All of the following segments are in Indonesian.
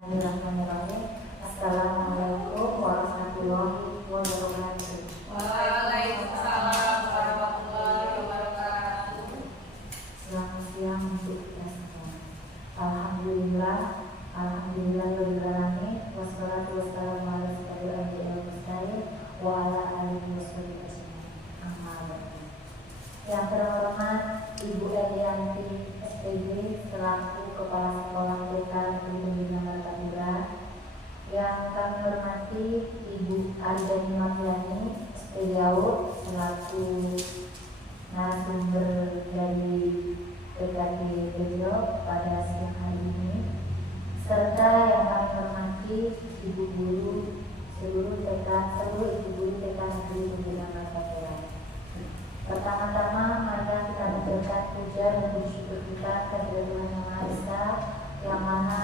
Bismillahirrahmanirrahim. Assalamualaikum warahmatullahi wabarakatuh. Waalaikumsalam warahmatullahi wabarakatuh. Selamat siang untuk kita semua. Alhamdulillahirabbil alamin wassalatu wassalamu ala sayyidil anbiya'i wal mursalin wa ala alihi washabihi ajmain. Amma ba'du. Yang terhormat Ibu Elianti SPG selaku Kepala Sekolah TK Negeri Pembina Martapura, yang kami hormati Ibu Ardani Mafiani SPGAU selaku narasumber dari PKD beliau pada siang hari ini, serta yang kami hormati Ibu Guru seluruh Ibu Guru TK Negeri Pembina Martapura. Pertama-tama mari kita mengucapkan puja dan bersyukur kita kepada Tuhan Yang Maha Esa, yang mana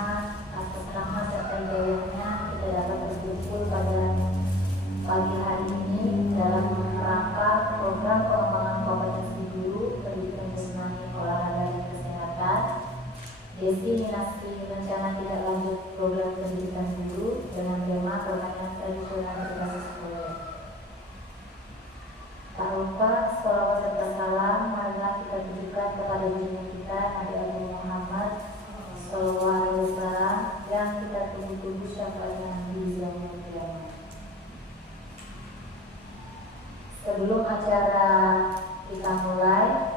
atas rahmat serta hidayahnya kita dapat berkumpul pada pagi hari ini dalam rangka program pengembangan kompetensi guru pendidikan jasmani, olahraga dan kesehatan, destinasi rencana tidak lanjut program pendidikan guru dengan tema permainan tradisional berbasis sekolah. Tak lupa salawat serta salam marilah kita tujukan kepada junjungan kita Nabi Agung Muhammad Sallallahu Alaihi Wasallam yang kita tunggu-tunggu syafaatnya nanti di zaman kiamat. Sebelum acara kita mulai,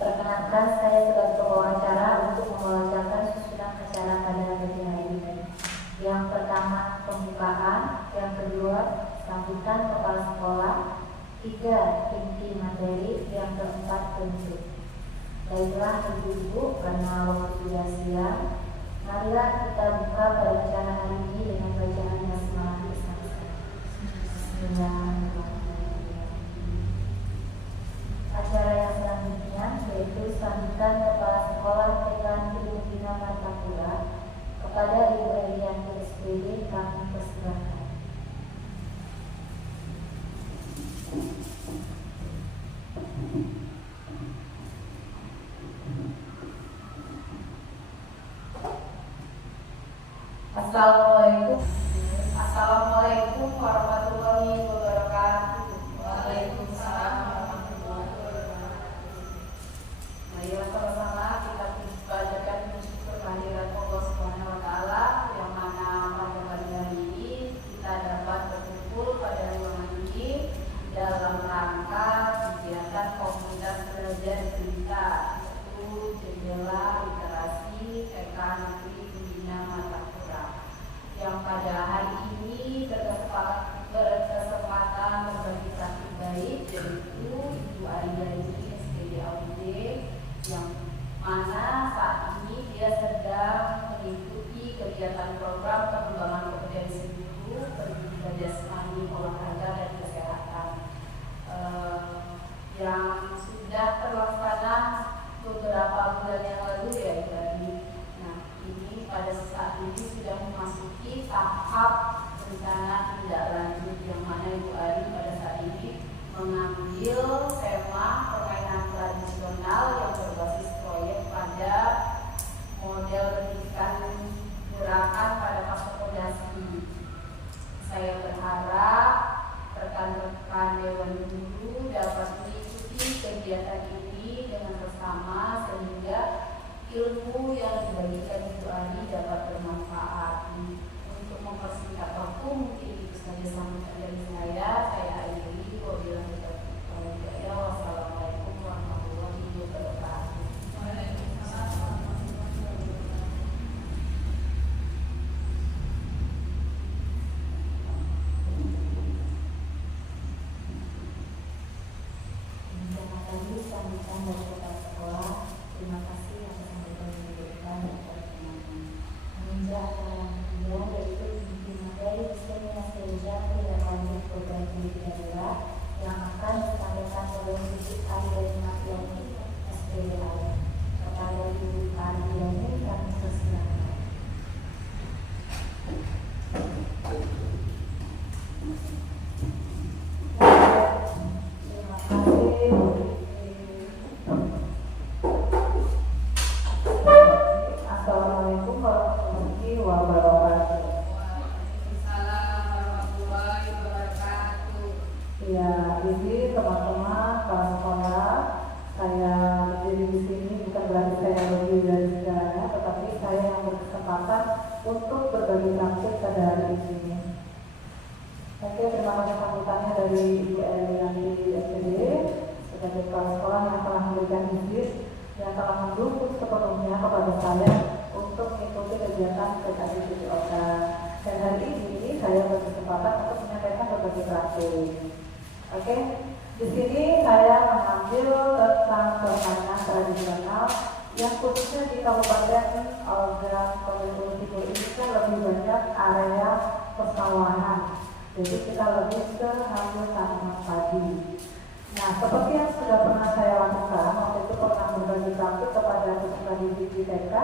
perkenankan saya sebagai pembawa acara untuk membacakan susunan acara pada pagi hari ini. Yang pertama pembukaan, yang kedua sambutan kepala sekolah, tiga inti materi, yang keempat penutup. Baiklah ibu-ibu, karena waktu sudah siang, marilah kita buka pada acara hari ini dengan bacaan basmalah bersama-sama. Bismillahirrahmanirrahim. Acara yang selanjutnya yaitu sambutan kepala sekolah TK Negeri Pembina Martapura kepada Ibu Elianti SPG, kami persilakan. Assalamualaikum warahmatullahi wabarakatuh. Waalaikumsalam warahmatullahi wabarakatuh. Marilah sama-sama kita bacakan bersyukur kehadirat Allah Subhanahu wa taala yang mana pada pagi hari ini kita dapat berkumpul pada ruangan ini dalam rangka kegiatan komunitas belajar cerita, yaitu jendela literasi TK Negeri Pembina Martapura, yang pada hari ini berkesempatan berbagi praktik baik, yaitu Ibu Aridani SPG AUD, yang mana saat ini dia sedang mengikuti kegiatan program pengembangan kompetensi guru pendidikan jasmani, olahraga dan kesehatan yang sudah terlaksana beberapa bulan yang lalu ya Ibu. Nah, ini pada saat ini sudah memasuki tahap rencana tindak lanjut, yang mana Ibu Ari pada saat ini mengambil tema permainan tradisional yang berbasis proyek pada model pendidikan gerakan pada masa fondasi. Saya berharap rekan-rekan Dewan Guru dapat mengikuti kegiatan ini dengan bersama sehingga ilmu yang dibagikan Ibu Ari dapat bermanfaat. Untuk mempersingkat waktu, mungkin itu saja sambutan dari saya akhiri. Wabillahi taufiq wal hidayah. Wassalamualaikum warahmatullahi wabarakatuh. Waalaikumsalam. Demikian tadi sambutan dari kepala sekolah. Terima kasih atas sambutan yang diberikan dan perkenankan. Menginjak acara yang kedua yaitu inti materi diseminasi rencana tidak saya untuk mengikuti kegiatan PKG PJOK. Dan hari ini saya berkesempatan untuk menyampaikan berbagai praktik. Oke, di sini saya mengambil tentang permainan tradisional yang khususnya di Kabupaten Ogan Komering Timur ini kan lebih banyak area persawahan. Jadi kita lebih ke ngambil tanaman padi. Nah, seperti yang sudah pernah saya lakukan, waktu itu pernah berbagi praktik kepada peserta didik di TK,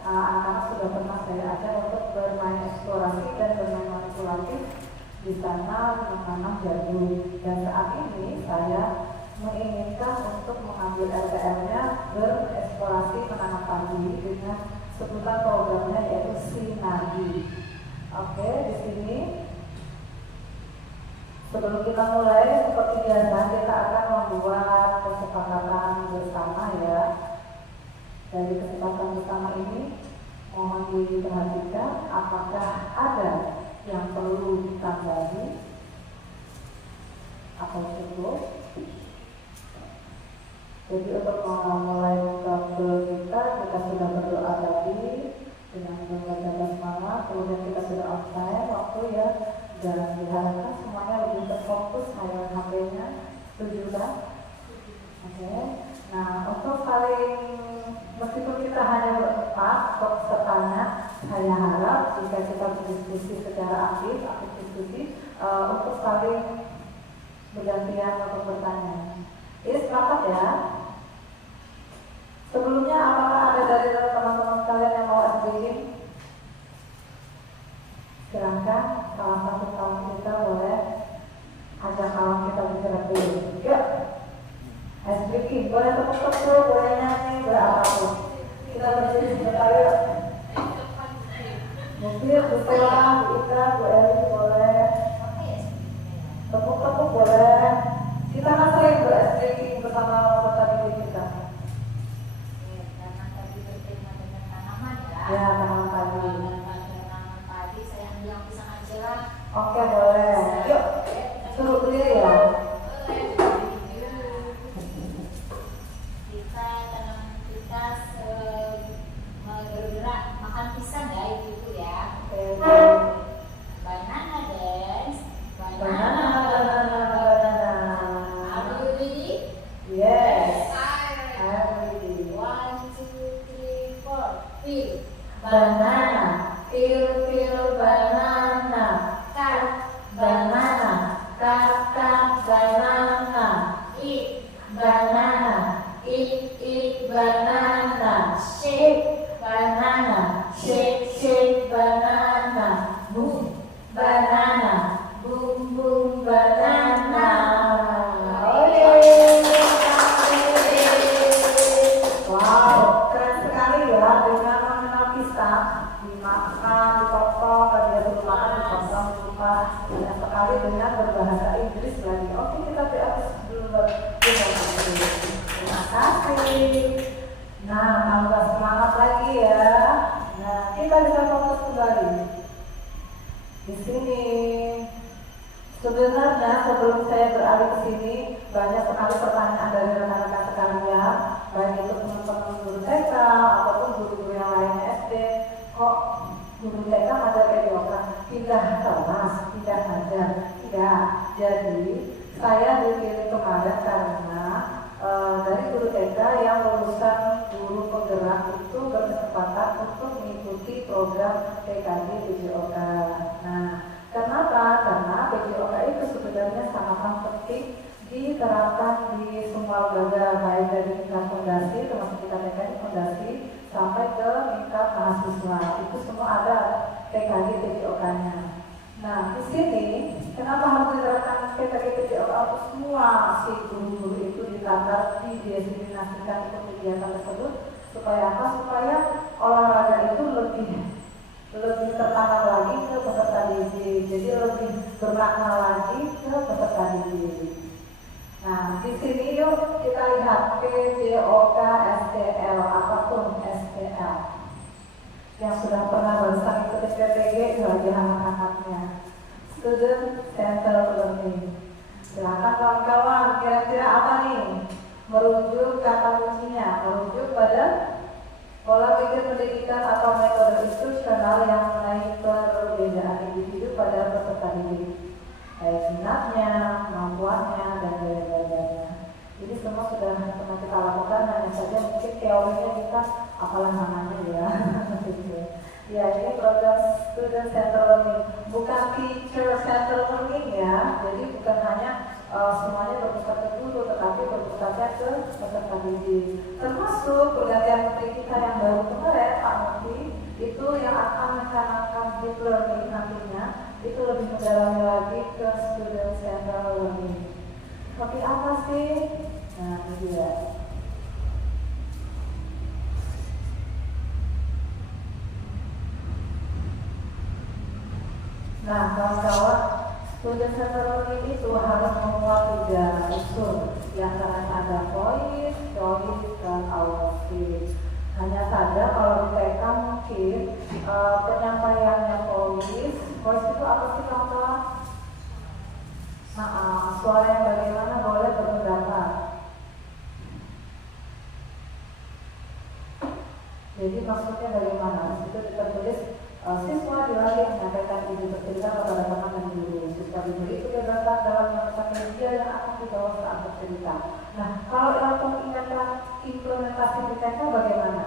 anak-anak sudah pernah saya ajak untuk bermain eksplorasi dan bermain manipulatif di sana menanam jagung. Dan saat ini saya menginginkan untuk mengambil RTL-nya bereksplorasi menanam padi dengan sebutan programnya yaitu Sinergi. Oke, di sini sebelum kita mulai, seperti biasa kita akan membuat kesepakatan bersama ya. Dari kesepakatan bersama ini mohon diperhatikan apakah ada yang perlu ditambahi atau cukup. Jadi untuk memulai kita sudah berdoa tadi dengan membaca semangat, kemudian kita sudah offline waktu ya. Dan diharapkan semuanya lebih terfokus hanya HP-nya. Setuju kan? Oke. Nah, untuk saling, meskipun kita hanya berempat pesertanya, saya harap jika kita berdiskusi secara aktif diskusi untuk saling bergantian untuk bertanya. Ini sepakat ya. Sebelumnya apakah ada dari teman-teman kalian yang mau SBY? Silahkan salah satu kawan kita boleh ajak kawan kita bicara dulu. Yuk, SBY boleh tepuk-tepuk, boleh nyanyi, boleh apapun. Kita berdiri sebentar yuk. Mungkin Bu Stella, Bu Ika, Bu Eli boleh. Tepuk-tepuk boleh. Kita kan sering ber-SBY bersama peserta didik kita. Karena tadi bertema dengan tanaman ya. Ya, tanaman padi. Yang pisang aja lah. Oke, boleh. Yuk, suruh berdiri ya. Kita bergerak makan pisang ya itu ya. Banana dance. Banana. Are you ready? Yes. I'm ready. 1, 2, 3, 4. Feel. Banana. Feel banana. Cut banana. Cut banana. Eat. Banana. Eat banana. Shake banana. Shake banana. Boom banana. Boom banana. Wow, keren sekali ya dengan mengenal pisang. Dimakan, dipotong, tadi ada makan, dipotong, dikupas. Dan sekali dengan berbahasa Inggris lagi. Oke, kita habis dulu. Terima kasih. Nah, tambah semangat lagi ya. Nah, kita bisa fokus kembali di sini. Sebenarnya sebelum saya beralih ke sini, banyak sekali pertanyaan dari rekan-rekan sekalian, baik itu teman-teman guru TK ataupun guru-guru yang lain SD. Kok guru TK ada PJOK? Pindah kelas, pindah ajar. Tidak. Jadi saya dipilih kemarin karena dari guru TK yang lulusan guru penggerak itu berkesempatan untuk mengikuti program PKG PJOK. Nah, kenapa? Karena PJOK itu sebenarnya sangat penting diterapkan di semua lembaga, baik dari tingkat fondasi, termasuk kita TK fondasi, sampai ke tingkat mahasiswa. Itu semua ada PKG PJOK-nya. Nah, di sini kenapa harus diterapkan PKG PJOK untuk semua si guru-guru itu ditata, didiseminasikan untuk kegiatan tersebut, supaya apa? Supaya olahraga itu lebih tertanam lagi ke peserta didik, jadi lebih bermakna lagi ke peserta didik. Nah, di sini yuk kita lihat PJOK STL, apapun STL yang sudah pernah bersama ikut PTG itu lagi hangat-hangatnya, Student Center Learning. Silakan kawan-kawan, kira-kira apa nih? Merujuk kata kuncinya, merujuk pada Pola pikir pendidikan atau metode instruksional yang menaik perbedaan individu pada peserta didik, kayak minatnya, kemampuannya, dan gaya belajarnya. Ini semua sudah pernah kita lakukan, hanya saja mungkin teorinya kita apalah namanya ya. Ya, ini program student center learning, bukan teacher center learning ya. Jadi bukan hanya semuanya berpusat ke guru, tetapi berpusatnya ke peserta didik. Termasuk pergantian menteri kita yang baru kemarin, Pak Muti, itu yang akan mencanangkan deep learning nantinya, itu lebih mendalami lagi ke student center learning. Seperti apa sih? Nah, ini dia. Nah, kawan-kawan, student center learning itu harus memuat 3 unsur, yang ada voice, choice, dan awareness. Hanya saja kalau di TK mungkin penyampaiannya voice itu apa sih kawan-kawan? Suara yang bagaimana boleh berpendapat. Jadi maksudnya bagaimana? Itu tertulis siswa dilatih menyampaikan ide bercerita kepada teman dan guru. Siswa diberi kebebasan dalam menyampaikan media yang akan dibawa saat bercerita. Nah, kalau dalam implementasi di TK bagaimana?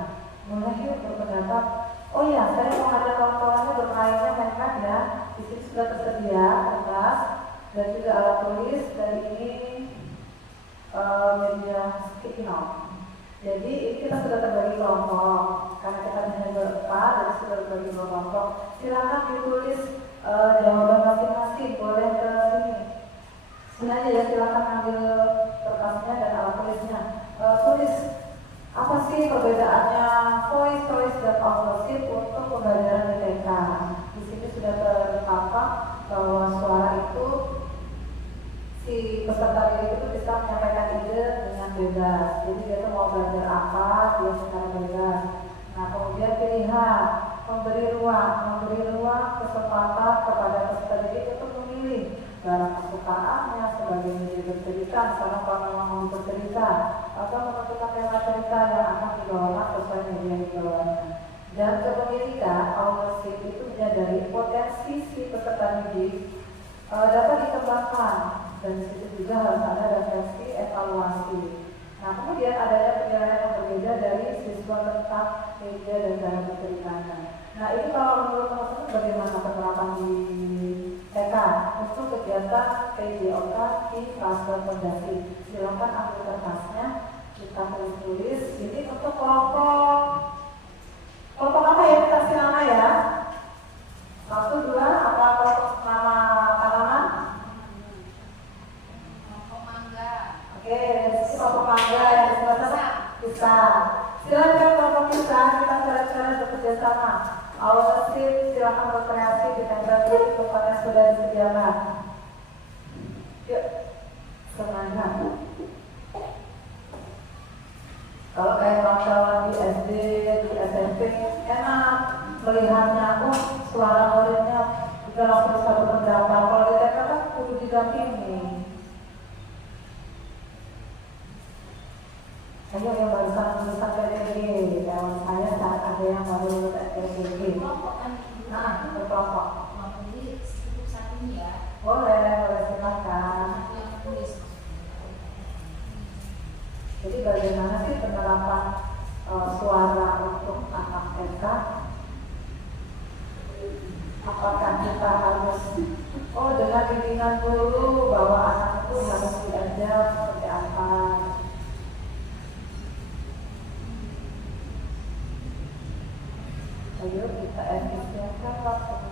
Mulai yuk berpendapat. Oh ya, saya mau ajak kawan-kawannya bermainnya mainkan ya. Di sini sudah tersedia kertas dan juga alat tulis, dan ini media sticky note. Jadi ini kita sudah terbagi kelompok, karena kita hanya berempat, jadi sudah terbagi kelompok. Silakan ditulis jawaban masing-masing, boleh ke sini. Sini aja ya, silakan ambil kertasnya dan alat tulisnya. Tulis apa sih perbedaannya voice, choice, dan ownership untuk pembelajaran di TK. Di sini sudah terpampang bahwa suara itu si peserta didik itu bisa menyampaikan ide dengan bebas. Jadi dia tuh mau belajar apa, dia secara bebas. Nah, kemudian pilihan, memberi ruang kesempatan kepada peserta didik untuk memilih barang kesukaannya sebagai media bercerita, misalnya kalau memang mau bercerita, atau menentukan tema cerita yang akan dibawakan sesuai media yang dibawanya. Dan kepemilikan ownership itu menyadari potensi si peserta didik dapat dikembangkan, dan di situ juga harus ada refleksi evaluasi. Nah, kemudian adanya penilaian yang berbeda dari siswa tentang media dan cara berceritanya. Nah, ini kalau menurut teman-teman bagaimana penerapan di TK untuk kegiatan PJOK di fase fondasi? Silakan ambil kertasnya, kita tulis. Ini untuk kelompok apa ya, kita kasih nama ya? 1, 2, apa kelompok nama tanaman? Kelompok mangga. Oke, kelompok mangga yang di sebelah sana pisang. Silakan kelompok pisang, kita cara-cara bekerja sama. Ownership, silakan berkreasi di tempel tempat yang sudah disediakan. Yuk, semangat. Kalau kayak kawan-kawan di SD, di SMP, enak melihatnya, suara muridnya juga langsung bisa berpendapat. Kalau di TK kan kudu didampingi. Ayo yang barusan lulusan PTG, kawan saya saat ada yang baru PTG. Kelompok kan itu. Nah, berkelompok. Kelompok ini cukup satu ini ya. Boleh silakan. Satu yang tulis. Jadi bagaimana sih penerapan suara untuk anak TK? Apakah kita harus dengan bimbingan dulu bahwa anak itu harus diajar seperti apa? Ayo kita efisienkan waktu.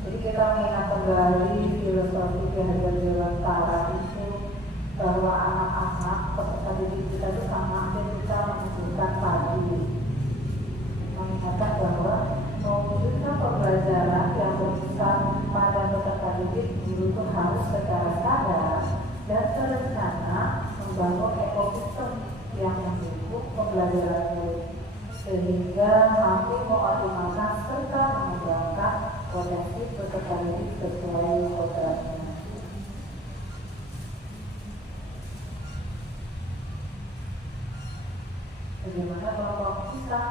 Jadi kita mengingat kembali filosofi kehadiran Dewantara itu bahwa anak-anak peserta didik kita itu sama ketika menunjukkan tadi, mengingatkan bahwa mewujudkan pembelajaran yang berpusat pada peserta didik, guru itu harus secara sadar dan terencana koordinasi peserta didik sesuai kodratnya. Bagaimana kelompok kita?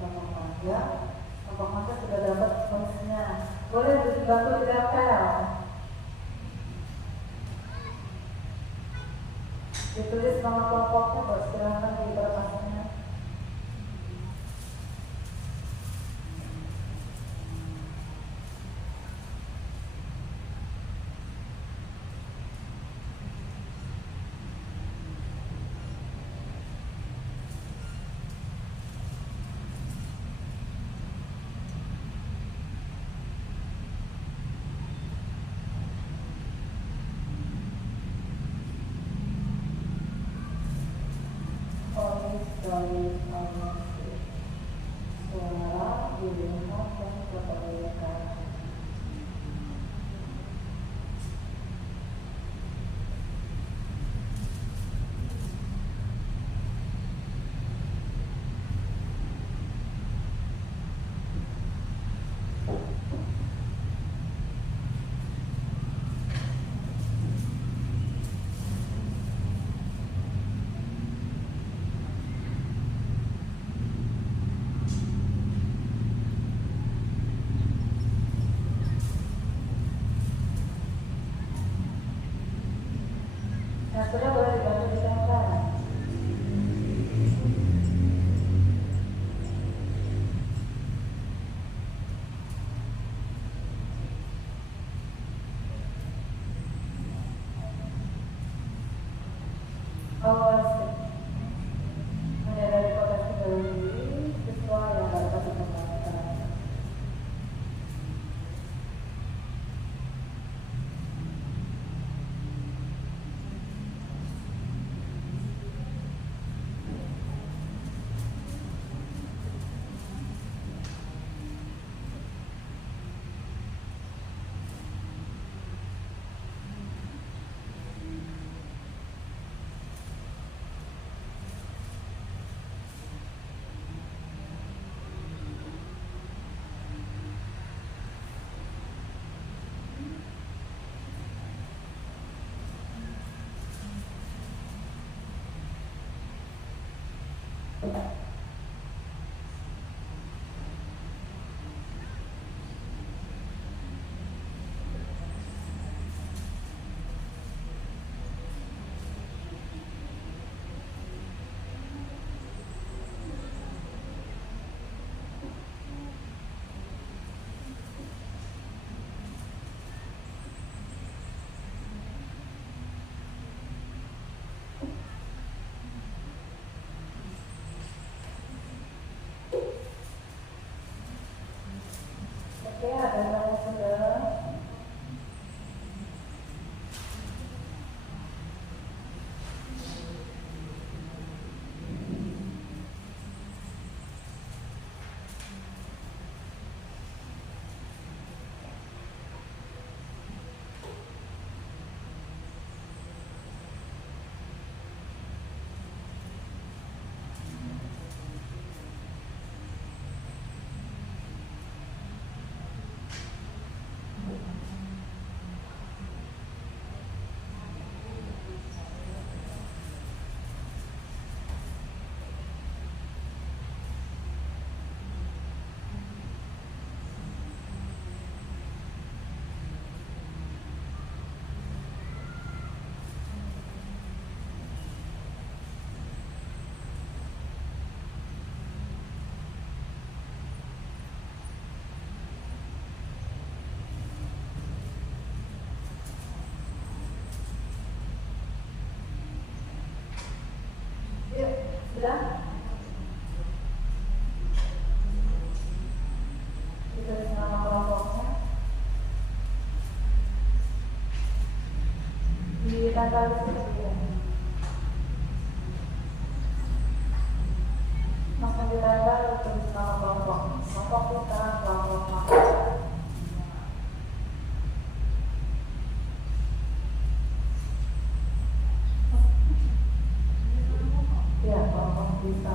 Kelompok manja sudah dapat fungsinya. Boleh dibantu ditempel. Ditulis nama kelompoknya, baru silahkan di berpasnya. Suara dilihat dan keperluan. Nah, sudah boleh dibantu ditempel. Hanya dari potensi dalam diri siswa yang dapat dikembangkan. Oke, ada yang sudah. Sudah? Ditulis nama kelompoknya. Ditempel di situ ya. Langsung ditempel, tulis nama kelompok. Kelompok kita, kelompok makan. Ya, kelompok bisa.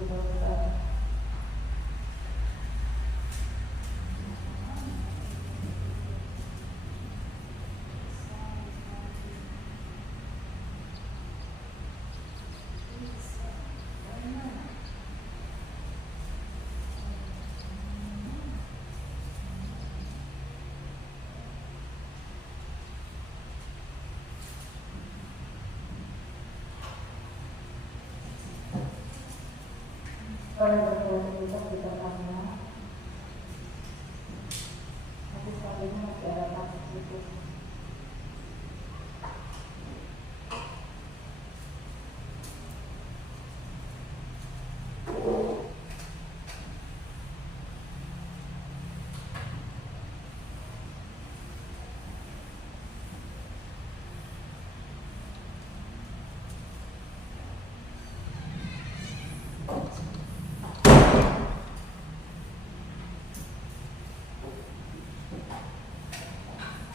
gitu kan. Boleh berkreativitas di depannya, tapi selanjutnya masih ada pasif sedikit.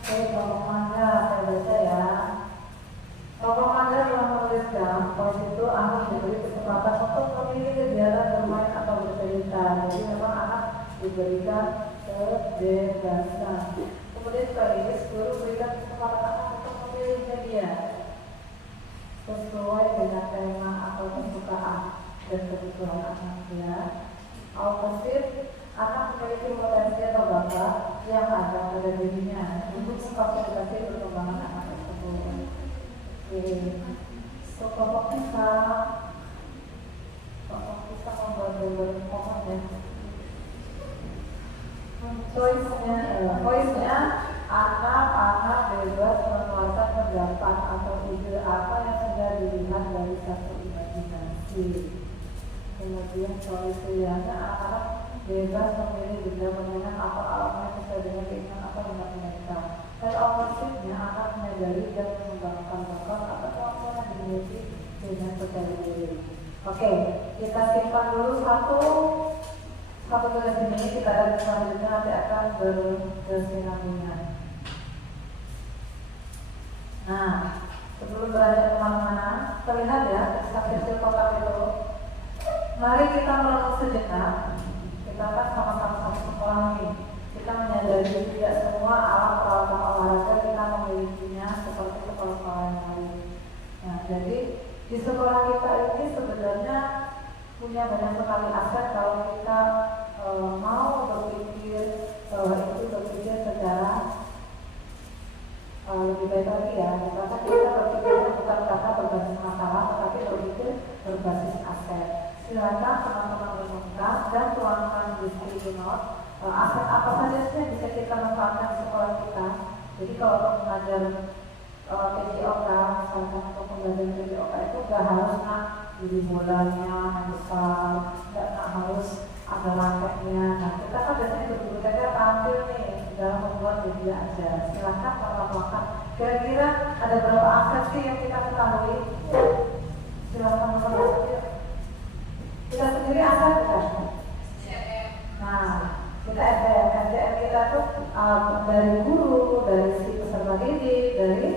Oke, Bapak Mangga, saya baca ya. Bapak Mangga telah menuliskan bahwa itu anak diberi kesempatan untuk memilih kegiatan bermain atau bercerita. Jadi memang anak diberikan kebebasan. Kemudian sekaligus guru berikan kesempatan anak untuk memilih media sesuai dengan tema atau kesukaan dan kebutuhan anak ya. Alkesir, anak memiliki potensi atau bakat yang ada pada dirinya untuk memfasilitasi perkembangan anak tersebut. So, kelompok pisah membuat pohon ya. Choice-nya anak-anak bebas mengeluarkan pendapat atau ide apa yang sudah dilihat dari satu imajinasi. Kemudian choice-nya anak-anak bebas memilih benda mainan atau alat sesuai dengan keinginan atau minat mereka. Dan ownership-nya anak menyadari dan mengembangkan bakat atau kemampuan yang dimiliki dengan percaya diri. Oke, kita simpan dulu satu tugas ini, kita akan selanjutnya nanti akan berkesinambungan. Nah, sebelum beranjak kemana-mana, terlihat ya kisah kecil kotak itu. Mari kita merenung sejenak. Kita kan sama-sama satu sekolah nih. Kita menyadari tidak semua alat peralatan olahraga kita memilikinya seperti sekolah-sekolah yang lain. Nah, jadi di sekolah kita ini sebenarnya punya banyak sekali aset kalau kita mau berpikir secara lebih baik lagi ya. Karena kita berpikir bukan karena berbasis masalah, tetapi berpikir berbasis aset. Silakan teman-teman renungkan dan tuangkan di sticky note aset apa saja sih yang bisa kita manfaatkan di sekolah kita. Jadi kalau untuk mengajar PJOK, misalkan untuk pembelajaran PJOK itu nggak harus jadi bolanya yang besar, nggak harus ada raketnya. Nah, kita kan biasanya guru TK tampil nih dalam membuat media aja. Silakan melakukan. Kira-kira ada berapa aset sih yang kita ketahui? Silakan menurut kita sendiri aset bukan? Nah, kita SDM kita tuh dari guru, dari si peserta didik, dari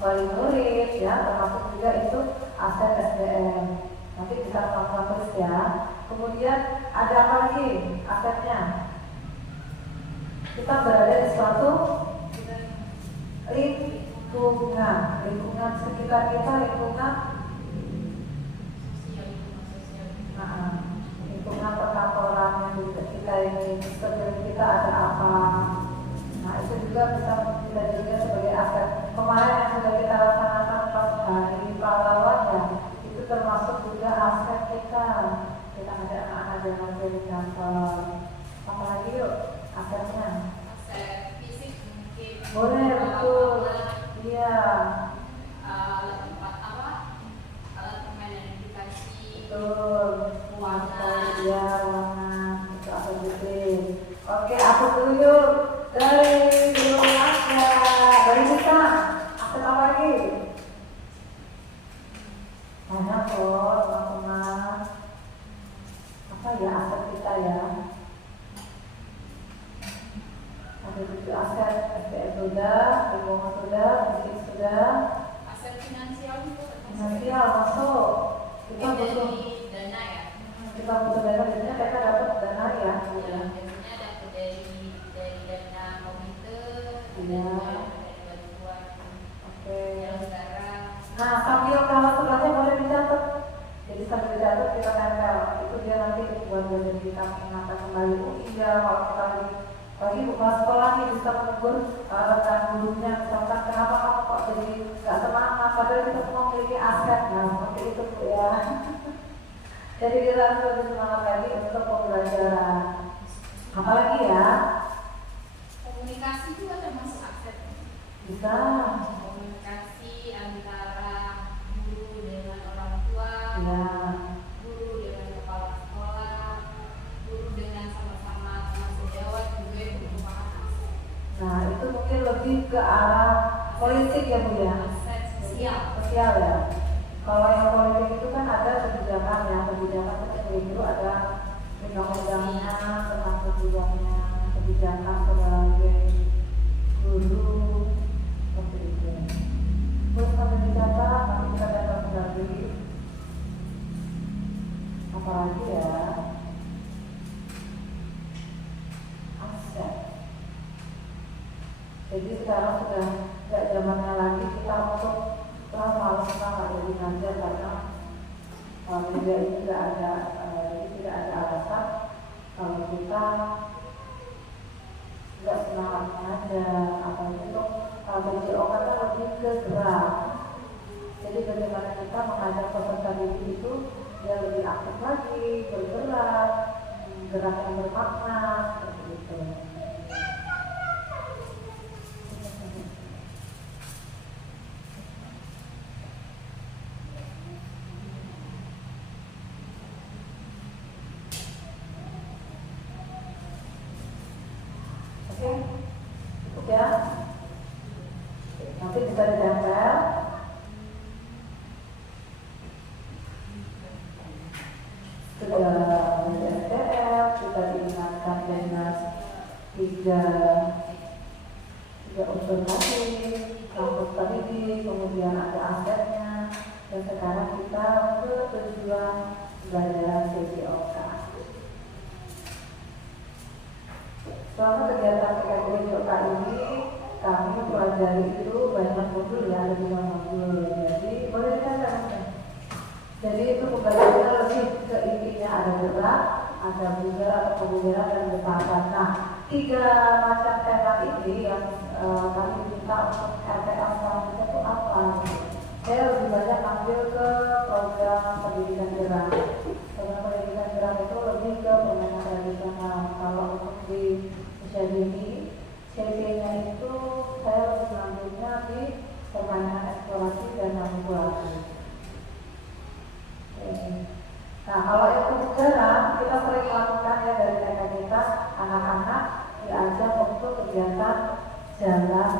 wali murid ya, termasuk juga itu aset SDM. Nanti bisa lakukan terus ya. Kemudian ada apa lagi asetnya? Kita berada di suatu lingkungan sekitar kita, lingkungan perkantoran yang kita ini, seperti kita ada apa. Nah, itu juga bisa kita juga sebagai aset. Kemarin yang sudah kita laksanakan pas hari pahlawan ya, itu termasuk juga aset kita. Kita ada anak-anak yang ada di kantor. Apalagi yuk asetnya? Aset fisik mungkin. Boleh, betul. Iya. Alat permainan edukasi. Betul. Warna. Ya, warna. Itu aset gede. Oke, aku dulu yuk. Dari belum ada. Dari kita. Aset apa lagi? Banyak kok, teman-teman. Apa ya aset kita ya? Ada 7 aset, SDM sudah, lingkungan sudah, fisik sudah. Aset finansial juga. Finansial masuk. Kita butuh Iya. bantuan Oke. penyelenggara. Nah, sambil kalau suratnya boleh dicatat. Jadi sambil dicatat kita tempel. Itu dia nanti buat belajar kita mengingatkan kembali. Oh iya, kalau kita lagi buka sekolah nih bisa menegur rekan gurunya. Misalkan kenapa kamu kok jadi nggak semangat? Padahal kita semua memiliki aset. Nah, seperti itu Bu ya. Jadi kita harus lebih semangat lagi untuk pembelajaran. Apalagi ya? Komunikasi juga termasuk aset. Bisa. Komunikasi antara guru dengan orang tua, Ya. guru dengan kepala sekolah, guru dengan sama-sama teman sejawat juga itu merupakan aset. Nah, itu mungkin lebih ke arah politik ya Bu ya. Aset sosial. Sosial ya. Kalau yang politik itu kan ada kebijakan ya, kebijakan seperti itu ada undang-undangnya tentang kebijakannya, kebijakan sebagai guru seperti itu. Terus sampai dicatat, nanti kita datang kembali. Apalagi ya? Aset. Jadi sekarang sudah tidak zamannya lagi kita untuk malas nggak jadi ngajar karena media ini tidak ada tidak ada alasan kalau kita nggak semangat mengajar atau untuk BJOK kan lebih ke gerak. Jadi bagaimana kita mengajar peserta didik itu dia lebih aktif lagi, bergerak, gerak yang bermakna seperti itu. Oke, cukup ya. Nanti bisa ditempel. Sudah SDM, sudah diingatkan dengan tiga unsur tadi, kampus tadi, kemudian ada asetnya, dan sekarang kita ke tujuan belajar BJOK. Selama kegiatan BJOK ini kami pelajari itu banyak modul ya, ada 5 modul. Jadi boleh dikatakan. Jadi itu pembelajarannya lebih ke intinya ada gerak, ada bugar atau pembugaran dan besaran. Nah, 3 macam tema ini yang kami minta untuk RPL selanjutnya itu apa? Saya lebih banyak ambil ke program pendidikan gerak. Program pendidikan gerak itu lebih ke permainan tradisional. Kalau untuk di usia dini, CP-nya itu saya lebih selanjutnya di permainan eksplorasi dan manipulasi. Nah, kalau yang kebugaran kita sering lakukan ya dari TK kita, anak-anak diajak untuk kegiatan jalan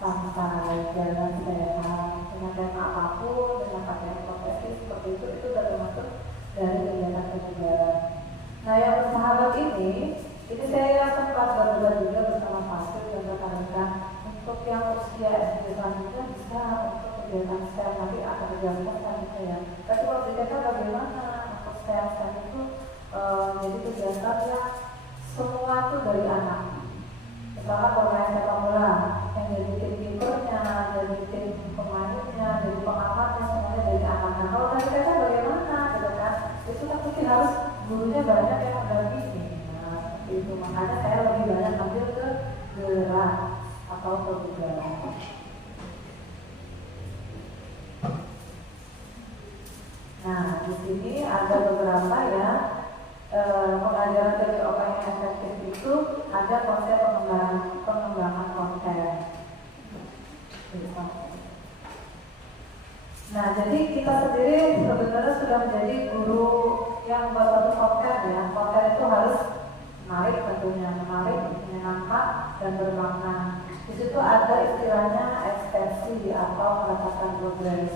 santai, jalan sehat, dengan tema apapun, dengan pakaian profesi seperti itu sudah termasuk dari kegiatan kebugaran. Nah, yang bersahabat ini saya sempat berdebat juga bersama Pastor dan rekan-rekan untuk yang usia SD selanjutnya bisa untuk kegiatan STEM nanti akan dijelaskan selanjutnya ya. Tapi kalau dikatakan bagaimana untuk STEM itu jadi kegiatan yang semua itu dari anak. Misalnya bermain sepak bola, yang jadi tim kipernya, jadi tim pemainnya, jadi pengamatnya semuanya dari anak. Nah, kalau dari kita bagaimana, gitu kan? Itu kan mungkin harus gurunya banyak yang mendampingi. Itu makanya saya lebih banyak ambil ke gerak atau kebugaran. Nah, di sini ada beberapa ya pengajaran BJOK yang efektif itu ada konsep pengembangan konten. Nah, jadi kita sendiri sebenarnya sudah menjadi guru yang buat satu konten ya. Konten itu harus menarik tentunya, menarik, menyenangkan dan bermakna. Di situ ada istilahnya ekspresi atau merasakan progres.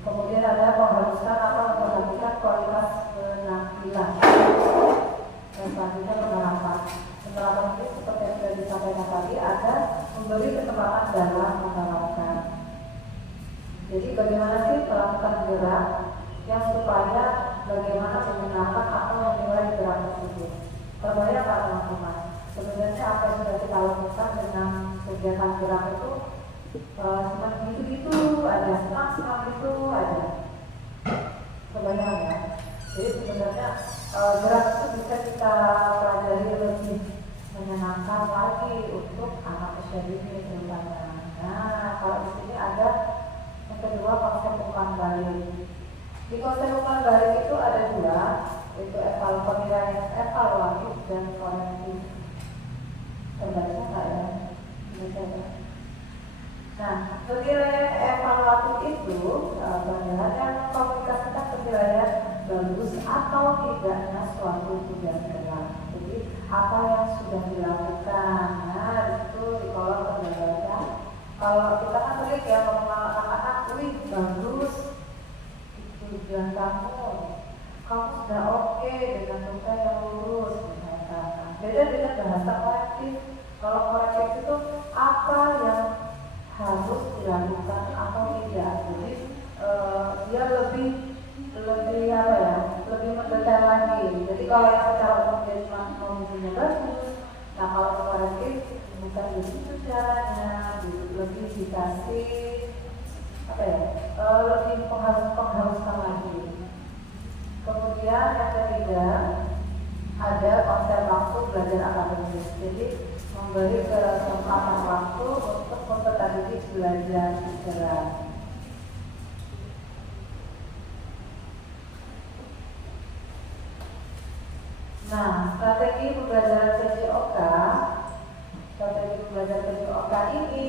Kemudian ada penghalusan atau memperhatikan kualitas penampilan. Dan selanjutnya penerapan. Penerapan ini seperti yang sudah disampaikan tadi ada memberi kesempatan dalam menerapkan. Jadi bagaimana sih melakukan gerak yang supaya bagaimana menggunakan atau menilai gerak tersebut. Terbayang Pak teman-teman, sebenarnya apa yang sudah kita lakukan dengan kegiatan gerak itu cuma gitu-gitu aja, senang gitu aja, kebayang ya. Jadi sebenarnya gerak itu bisa kita pelajari lebih menyenangkan lagi untuk anak usia dini terutama. Nah, kalau di sini ada yang kedua, konsep umpan balik. Di konsep umpan balik itu ada dua, yaitu penilaian evaluatif dan korektif. Terbaca nggak ya? Nah, penilaian evaluatif itu yang komunikasikan penilaian bagus atau tidaknya suatu tugas gerak. Jadi apa yang sudah dilakukan. Nah, itu di kolom terbaca. Kalau kita kan sering ya ngomong anak-anak, wih bagus, itu tujuan kamu sudah oke dengan muka yang lurus. Beda dengan bahasa korektif. Kalau korektif itu apa yang harus dilakukan atau tidak. Jadi dia lebih apa ya, lebih mendetail lagi. Jadi kalau yang secara umum dia cuma ngomongnya bagus, nah kalau korektif bukan begitu caranya, lebih dikasih apa ya, lebih penghalusan lagi. Kemudian yang ketiga ada konsep waktu belajar akademis. Jadi memberi kesempatan waktu untuk peserta didik belajar secara. Nah, strategi pembelajaran PJOK ini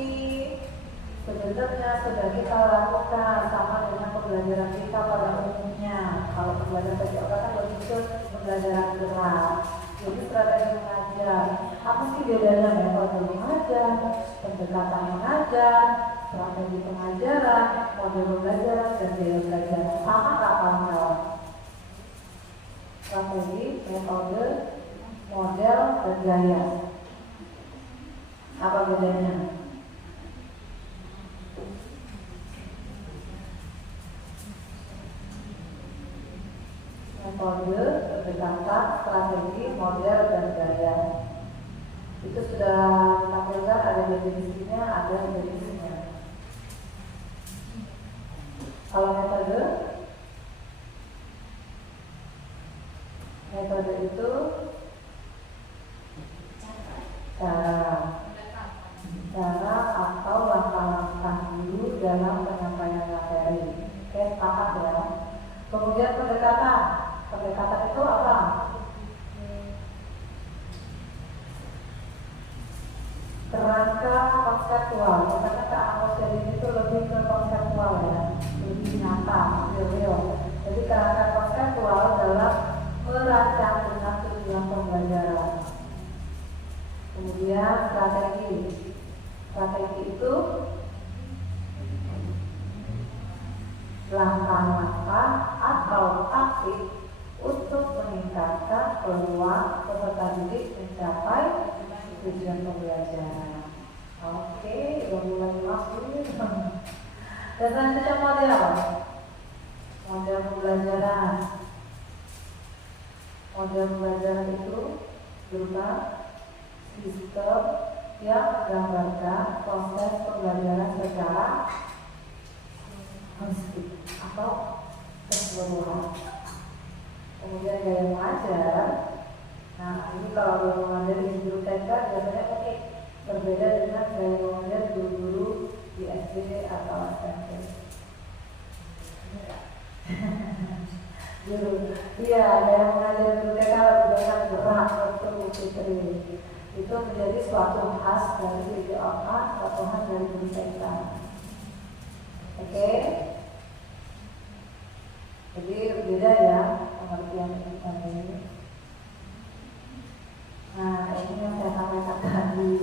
sebenarnya sudah kita lakukan sama dengan pembelajaran kita pada umumnya. Kalau pembelajaran PJOK kan lebih ke pembelajaran gerak. Jadi strategi mengajar, apa sih bedanya metode mengajar, pendekatan mengajar, strategi pengajaran, model pembelajaran, dan gaya belajar? Sama nggak kawan-kawan? Strategi, metode, model, dan gaya. Apa bedanya? Metode, pendekatan, strategi, model, dan gaya. Itu sudah ditampilkan, ada definisinya, ada definisinya. Kalau metode itu cara atau langkah-langkah dulu dalam penyampaian materi. Oke, sepakat ya. Kemudian pendekatan itu apa? Kerangka konseptual. Karena keanggotaan itu lebih ke konseptual ya, lebih nyata, real. Jadi kerangka konseptual dalam merancang dengan tujuan pembelajaran. Kemudian strategi itu langkah-langkah atau taktik untuk meningkatkan peluang peserta didik mencapai tujuan pembelajaran. Oke, udah mulai masuk. Dan selanjutnya model pembelajaran. Model pembelajaran itu berupa sistem yang menggambarkan proses pembelajaran secara holistik atau keseluruhan. Kemudian gaya mengajar. Nah, ini kalau gaya mengajar di guru TK biasanya berbeda dengan gaya mengajar guru-guru di SD atau SMP. Iya, gaya mengajar guru TK lebih banyak gerak untuk Fitri. Itu menjadi suatu khas dari PJOK, suatu khas dari guru TK. Oke. Jadi beda ya pengertian ini. Nah, ini yang saya sampaikan tadi.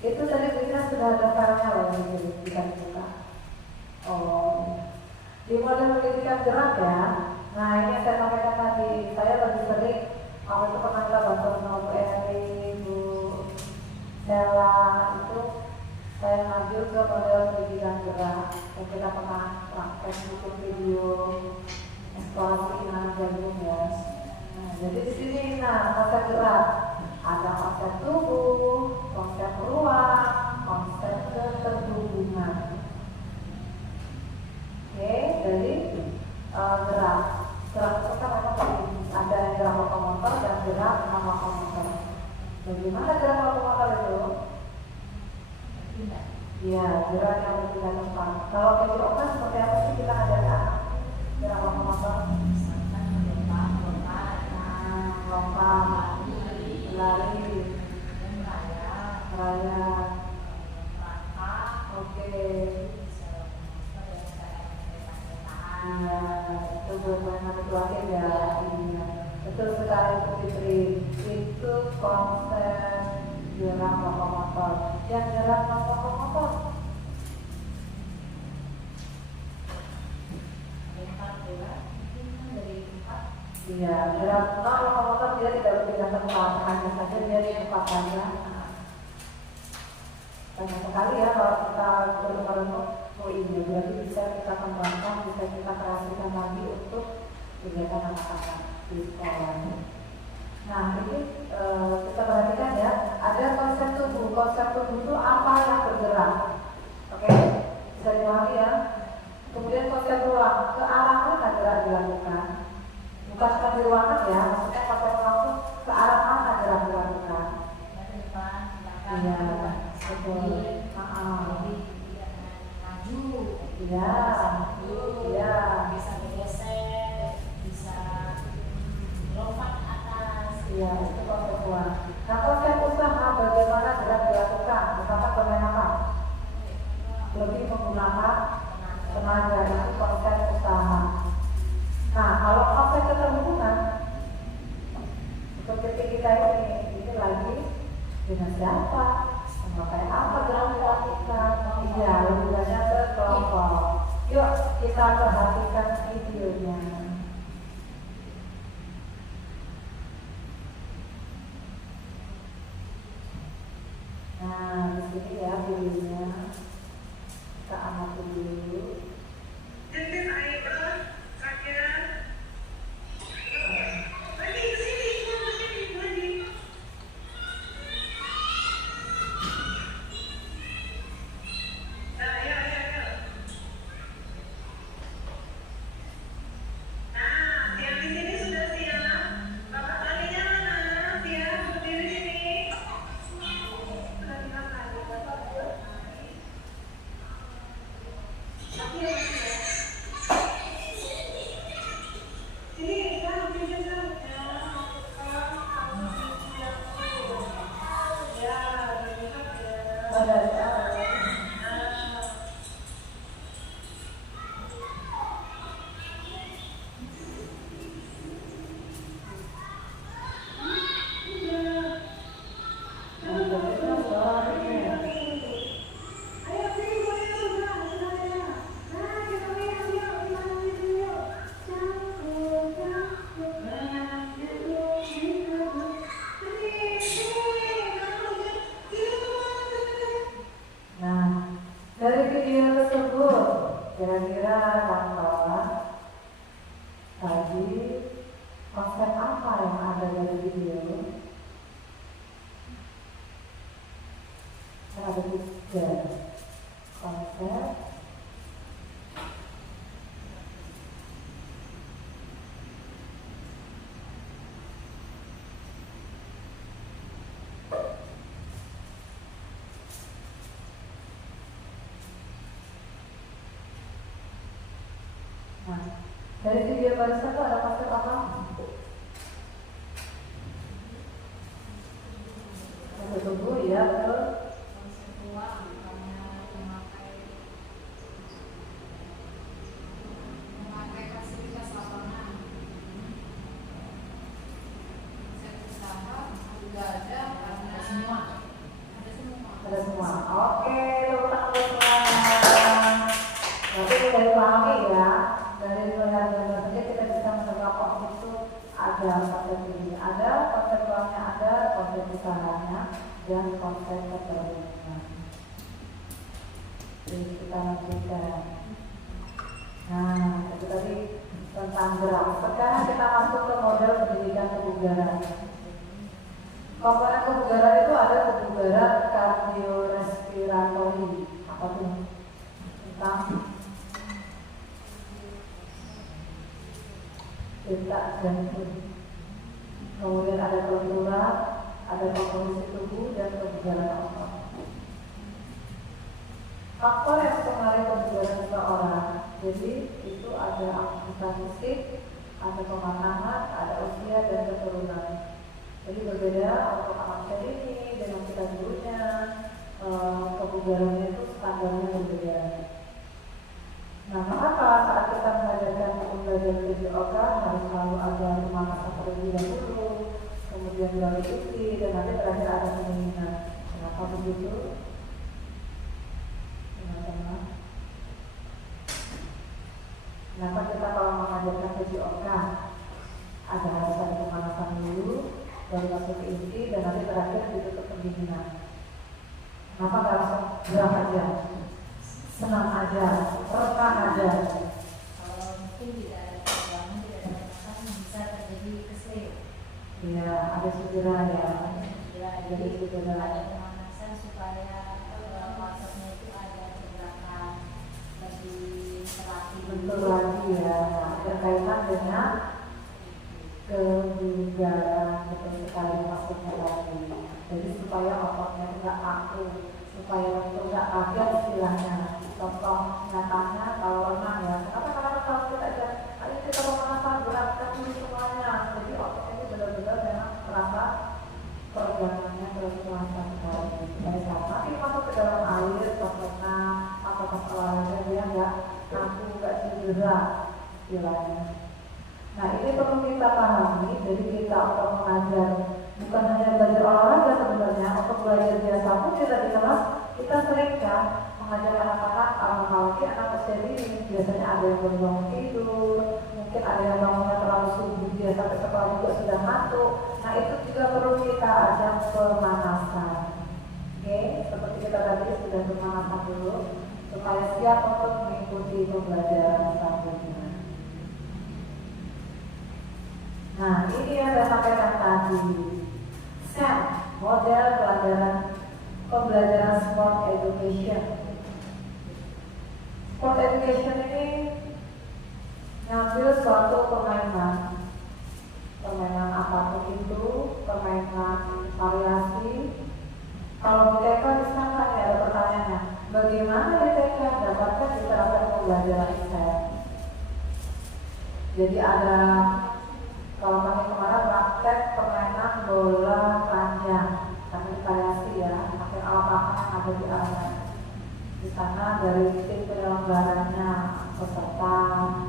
Itu tadi kita sudah ada filenya loh, jadi bisa dibuka. Oh, di model pendidikan gerak ya. Nah, ini yang saya sampaikan tadi. Saya lebih sering waktu itu pernah kita bantu sama Bu Eri, Bu Stella, itu saya ngajar ke model pendidikan gerak. Dan kita pernah praktek bikin video eksplorasi dengan jagung ya. Nah, jadi di sini konsep gerak, ada konsep gerak itu kan memang ada yang gerak lokomotor dan gerak non-lokomotor. Bagaimana gerak lokomotor itu? Iya, gerak yang berpindah tempat. Kalau kecocokan seperti apa sih kita ada gerak lokomotor? Lompat, lari, raya. Oke. Itu bermain keluarga ya. Betul sekali Bu Fitri. Itu konsep gerak lokomotor. Yang gerak lokomotor. Iya, gerak lokomotor dia tidak berpindah tempat, hanya saja dia di tempat saja. Banyak sekali ya kalau kita merenung, oh iya berarti bisa kita kembangkan, bisa kita kreasikan lagi untuk kegiatan anak-anak di sekolah. Nah ini kita perhatikan ya, ada konsep tubuh. Konsep tubuh itu apa yang bergerak? Oke, bisa dipahami ya. Kemudian konsep ruang, ke arah mana gerak dilakukan? Bukan cuma di ruangan ya, maksudnya konsep ruang itu ke arah mana gerak dilakukan? Iya, betul. Iya, iya. Bisa bergeser, bisa lompat ke atas. Iya, itu konsep ruang. Nah konsep usaha bagaimana gerak dilakukan? Misalkan bermain apa? Lebih menggunakan tenaga, itu konsep usaha. Nah kalau konsep keterhubungan seperti kita ini lagi dengan siapa, memakai apa gerak dilakukan? Iya, lebih banyak ke kelompok. Yuk kita perhatikan videonya. Nah di sini ya videonya, kita amati dulu. Dari video barusan itu ada konsep apa? Konsep tubuh ya, betul. Konsep ruang, memakai fasilitas lapangan. Konsep usaha juga ada karena semua. Ada semua. Oke, tepuk tangan buat semuanya. Berarti sudah dipahami ya. Dari melihat gambar saja kita bisa menebak konsep itu ada konsep ini, ada konsep ruangnya, ada konsep usahanya, dan konsep keterhubungan. Jadi kita lanjutkan. Nah, itu tadi tentang gerak. Sekarang kita masuk ke model pendidikan kebugaran. Komponen kebugaran itu ada kebugaran kardiorespiratori. Apa tuh? Tentang detak jantung. Kemudian ada kelenturan, ada komposisi tubuh dan kebugaran otot. Faktor yang mempengaruhi kebugaran seseorang, jadi itu ada aktivitas fisik, ada pematangan, ada usia dan keturunan. Jadi berbeda untuk anak saya ini dengan kita dulunya, kebugarannya itu standarnya berbeda. Nah, maka saat kita mengajarkan belajar PJOK harus selalu ada pemanasan terlebih dahulu, kemudian baru isi, dan nanti terakhir ada pendinginan. Kenapa begitu? Teman-teman, kenapa kita kalau mengajarkan PJOK ada harus ada pemanasan dulu, baru masuk ke isi, dan nanti terakhir ditutup pendinginan? Kenapa nggak langsung gerak aja? Senang aja, renang aja. Kalau mungkin tidak ada perjuangan, tidak ada pemanasan, bisa terjadi keselio. Iya, ada cedera ya. Jadi ada pemanasan supaya ototnya itu ada pergerakan lebih terlatih. Betul lagi ya. Nah, berkaitan dengan kebugaran, betul sekali maksudnya tadi. Jadi supaya ototnya tidak kaku, supaya itu tidak kaget istilahnya. Contoh nyatanya kalau renang ya, kenapa kalau kita aja, ayo kita pemanasan beratkan dulu semuanya. Jadi ototnya ini benar-benar memang terasa perjalanannya terus lancar sekali. Baiklah, nanti masuk ke dalam air, pas renang atau pas olahraga dia nggak kaku, nggak cedera istilahnya. Nah, ini perlu kita pahami. Jadi kita untuk mengajar bukan hanya belajar olahraga sebenarnya, untuk belajar biasa pun kita di kelas kita sering kan mengajar anak-anak, apalagi anak usia ini biasanya ada yang baru bangun tidur, mungkin ada yang bangunnya terlalu subuh, dia sampai sekolah juga sudah ngantuk. Nah, itu juga perlu kita ajak pemanasan. Oke, seperti kita tadi sudah pemanasan dulu supaya siap untuk mengikuti pembelajaran selanjutnya. Nah, ini yang saya sampaikan tadi. SEM, model pembelajaran sport education. Sport education ini ngambil suatu permainan apapun itu, permainan variasi. Kalau di TK misalnya ada pertanyaannya, bagaimana di TK dapatkan diterapkan pembelajaran SEM? Jadi ada, kalau kami kemarin praktek permainan bola panjang, kami variasi ya, pakai alat-alat yang ada di arena. Di sana dari tim penyelenggaranya peserta,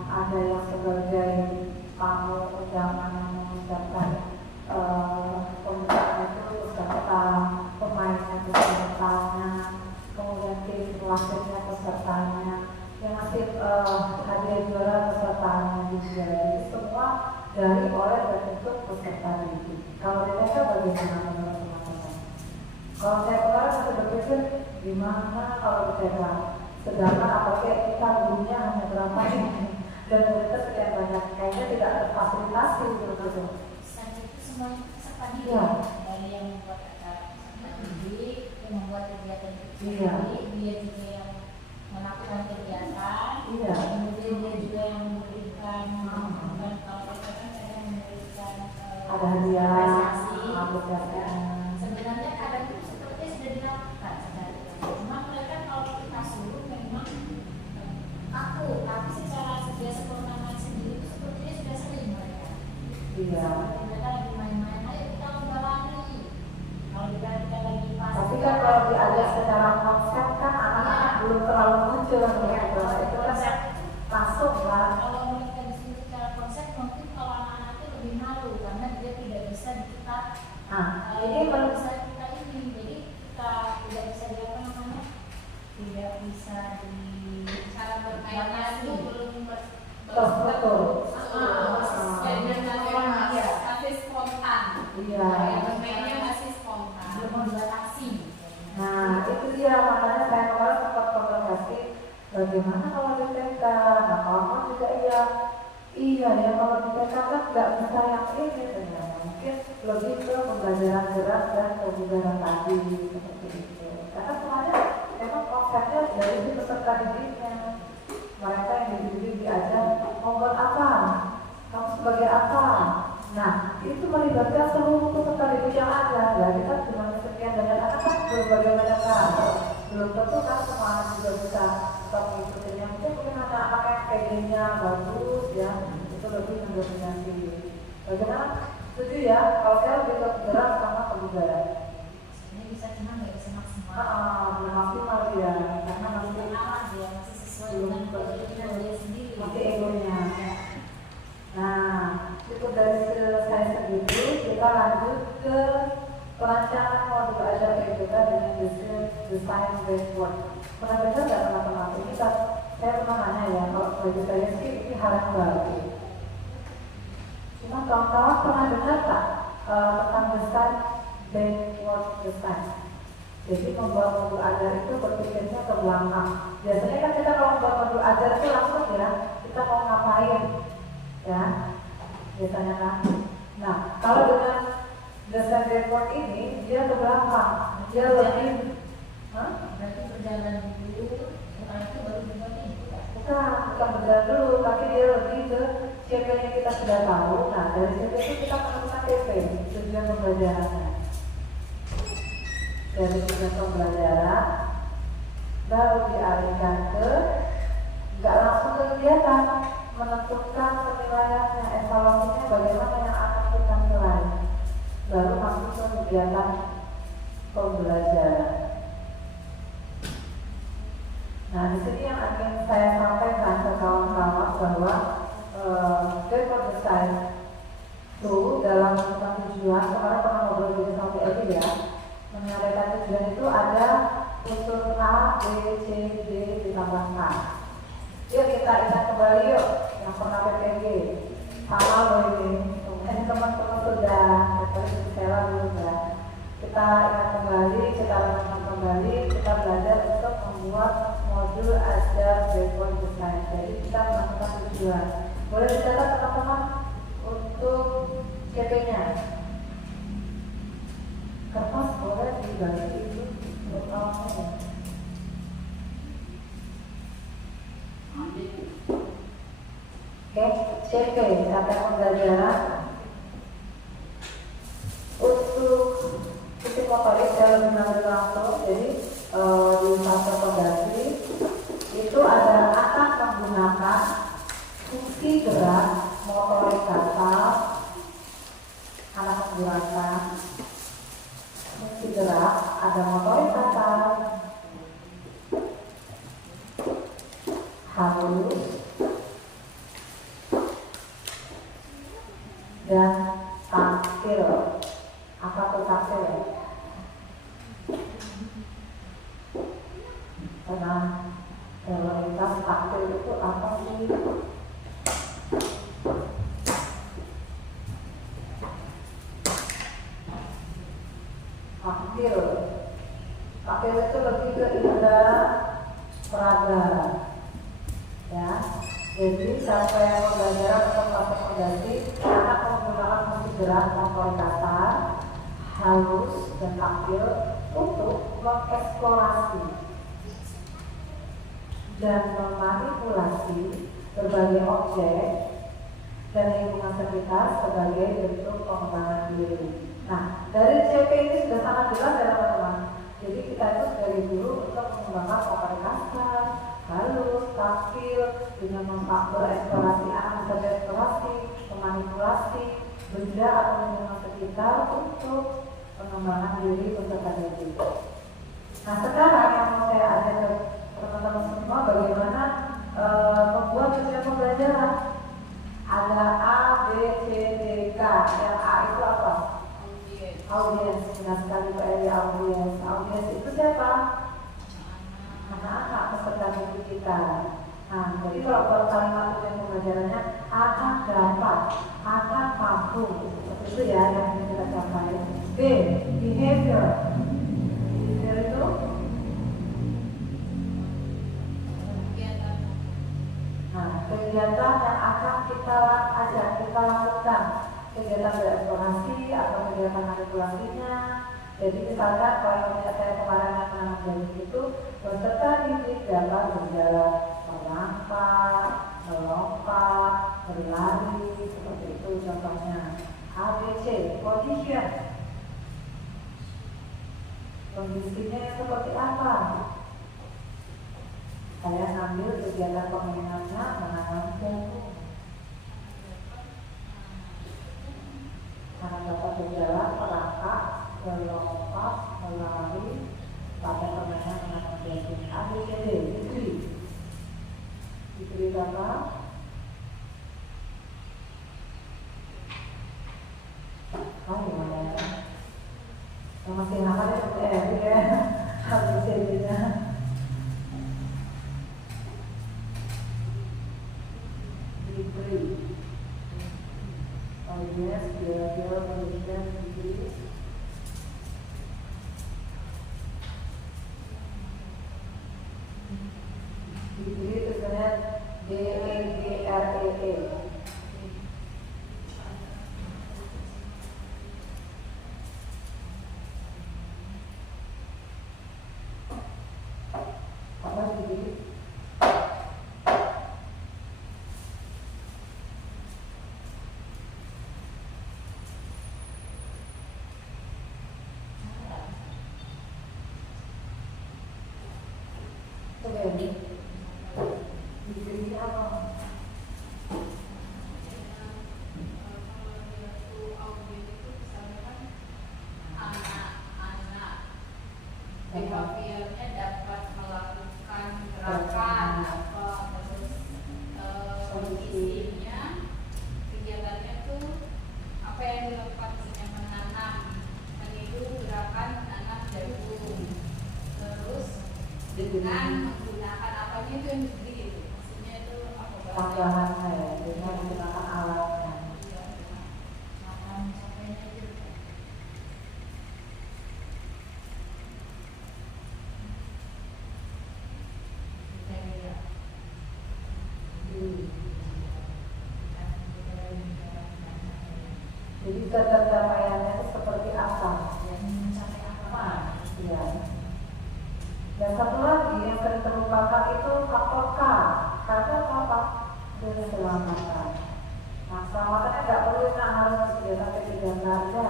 ada yang sebagai tamu undangan yang mengucapkan pembukaan itu peserta, pemainnya pesertanya, kemudian tim pelatihnya pesertanya, yang masih hadiah juara pesertanya juga. Jadi semua dari oleh dan untuk peserta didik. Kalau di TK bagaimana menurut teman-teman? Kalau saya kemarin masih berpikir gimana kalau di TK, sedangkan apalagi kita gurunya hanya berapa ini dan muridnya sekian banyak, kayaknya tidak terfasilitasi gitu. Saat itu semuanya peserta didik, Iya. dari yang membuat acara peserta didik, yang membuat kegiatan Iya. didik, dia juga yang melakukan kegiatan, Iya. kemudian dia juga yang memberikan, bukan kalau kita kan kadang memberikan Ada hadiah, prestasi. apresiasi. Sebenarnya kadang itu sepertinya sudah dilakukan sekali. Cuma mereka kalau kita suruh memang aku, tapi secara kebiasaan sendiri itu sepertinya sudah sering mereka. Iya. Mereka lagi main-main, ayo kita lomba lari. Kalau kita lagi pas. Tapi kan kalau diajak secara konsep kan anak-anak belum terlalu muncul gitu. Itu kan masuk lah. Kalau mereka disuruh secara konsep, mungkin kalau anak-anak itu lebih malu karena dia tidak bisa kita. Nah, Ini ini kalau bisa kita ini, jadi kita tidak bisa di apa namanya, tidak bisa di Cara bermainnya itu belum betul. masih spontan. Iya. Bermainnya masih spontan. belum membuat aksi. Nah, itu dia makanya saya kemarin sempat konsultasi bagaimana kalau di TK. Nah, kalau juga iya ya kalau di TK kan nggak bisa yang ini sebenarnya. Mungkin lebih ke pembelajaran gerak dan kebugaran tadi seperti itu. Karena semuanya memang konsepnya dari si peserta didiknya. Mereka yang dididik diajar mau buat apa? Kamu sebagai apa? Nah, itu melibatkan seluruh peserta didik yang ada. Nah, kita cuma sekian dan anak kan berbagai macam cara. Belum tentu kan semua anak juga bisa tetap mengikutinya. Mungkin anak-anak yang PG-nya bagus ya, itu lebih mendominasi. Bagaimana? Setuju ya? Kalau saya lebih tergerak sama kebugaran. Ini bisa cuma nggak bisa maksimal. Belum maksimal ya, karena masih Masih sesuai dengan kebutuhan dia sendiri. masih egonya. Nah, cukup dari selesai segitu, kita lanjut ke perancangan modul ajar EBK dengan desain dashboard. Pernah dengar nggak teman-teman? Ini saya pernah nanya ya, kalau bagi saya sih ini hal yang baru. Cuma kawan-kawan pernah dengar nggak tentang desain dashboard design? Jadi membuat modul ajar itu berpikirnya ke belakang. Biasanya kan kita kalau membuat modul ajar itu langsung ya, kita mau ngapain? Ya, biasanya kan. Nah, kalau dengan desain dashboard ini dia ke belakang, dia lebih, Berarti berjalan dulu, setelah itu baru dibuat ini. bukan berjalan dulu, tapi dia lebih ke CP yang kita sudah tahu. Nah, dari CP itu kita menemukan TP, tujuan pembelajarannya. Dari tujuan pembelajaran, baru dialihkan ke, nggak langsung ke kegiatan, menentukan penilaiannya, evaluasinya bagaimana yang akan kita nilai, baru masuk ke kegiatan pembelajaran. Nah, di sini yang ingin saya sampaikan ke kawan-kawan bahwa dashboard design itu dalam menentukan tujuan, kemarin pernah ngobrol di sampai ini ya, menyampaikan tujuan itu ada unsur A, B, C, D ditambah K. Yuk kita ingat kembali yuk yang pernah PPG sama loh ini. Teman-teman sudah saya belum ya. Kita ingat kembali, kita renungkan kembali, kita belajar untuk membuat modul ajar dashboard design. Jadi kita menentukan tujuan. Boleh dicatat teman-teman untuk CP-nya. Kertas boleh dibagi itu untuk kawan-kawan. Oke, CP capaian pembelajaran untuk titik motorik saya lebih mengambil langsung. Jadi di fase fondasi itu ada akan menggunakan fungsi gerak motorik kasar, anak menggunakan fungsi gerak ada motorik kasar, halus, dan taktil. Apa tuh taktil? Karena realitas taktil itu apa sih? Taktil itu lebih ke indera peraga. Ya, jadi capaian pembelajaran untuk fase fondasi anak menggunakan fungsi gerak motorik kasar, halus, dan taktil untuk mengeksplorasi dan memanipulasi berbagai objek dan lingkungan sekitar sebagai bentuk pengembangan diri. Nah, dari CP ini sudah sangat jelas ya teman-teman. Jadi kita itu dari dulu untuk mengembangkan motorik kasar, halus, taktil, dengan bereksplorasi anak bisa bereksplorasi, memanipulasi benda atau lingkungan sekitar untuk pengembangan diri peserta didik. Nah, sekarang yang mau saya ajak ke teman-teman semua bagaimana membuat tujuan pembelajaran. Ada A, B, C, D, K. Yang A itu apa? Audiens. Benar sekali Pak Eri, audiens. Audiens itu siapa? Anak-anak peserta didik kita. Nah, jadi kalau buat kalimat tujuan pembelajarannya akan dapat, akan mampu. Seperti itu ya yang ingin kita capai. B, behavior. Behavior itu kegiatan yang akan kita lakukan, kegiatan bereksplorasi atau kegiatan manipulasinya. Jadi misalkan kalau yang saya kemarin yang menanam belajar itu peserta didik dapat berjalan melompat, berlari, seperti itu. condition. Kondisinya seperti apa? Saya sambil kegiatan permainannya menanam jagung. Anak dapat berjalan, merangkak, melompat, melari pada permainan menanam jagung. ABCD, diberi gambar. Oh gimana ya? Masih lama ya, ABCD-nya. Diberi. Oh yes, kira-kira pendidikan diberi. Diberi tulisannya DEGREE. Apa diberi? Diberi apa? Behaviornya dapat melakukan gerakan apa terus kondisinya kegiatannya tuh apa yang dilakukan misalnya menanam meniru gerakan menanam jagung terus dengan menggunakan apanya itu yang diberi itu maksudnya itu apa Tambahannya ya, dengan menggunakan alatnya. Jadi pencapaiannya itu seperti apa? Mencapai apa? Ya. Dan satu lagi yang sering terlupakan itu faktor K. Karena apa? Keselamatan. Nah, keselamatannya nggak perlu harus disediakan ketiga saja.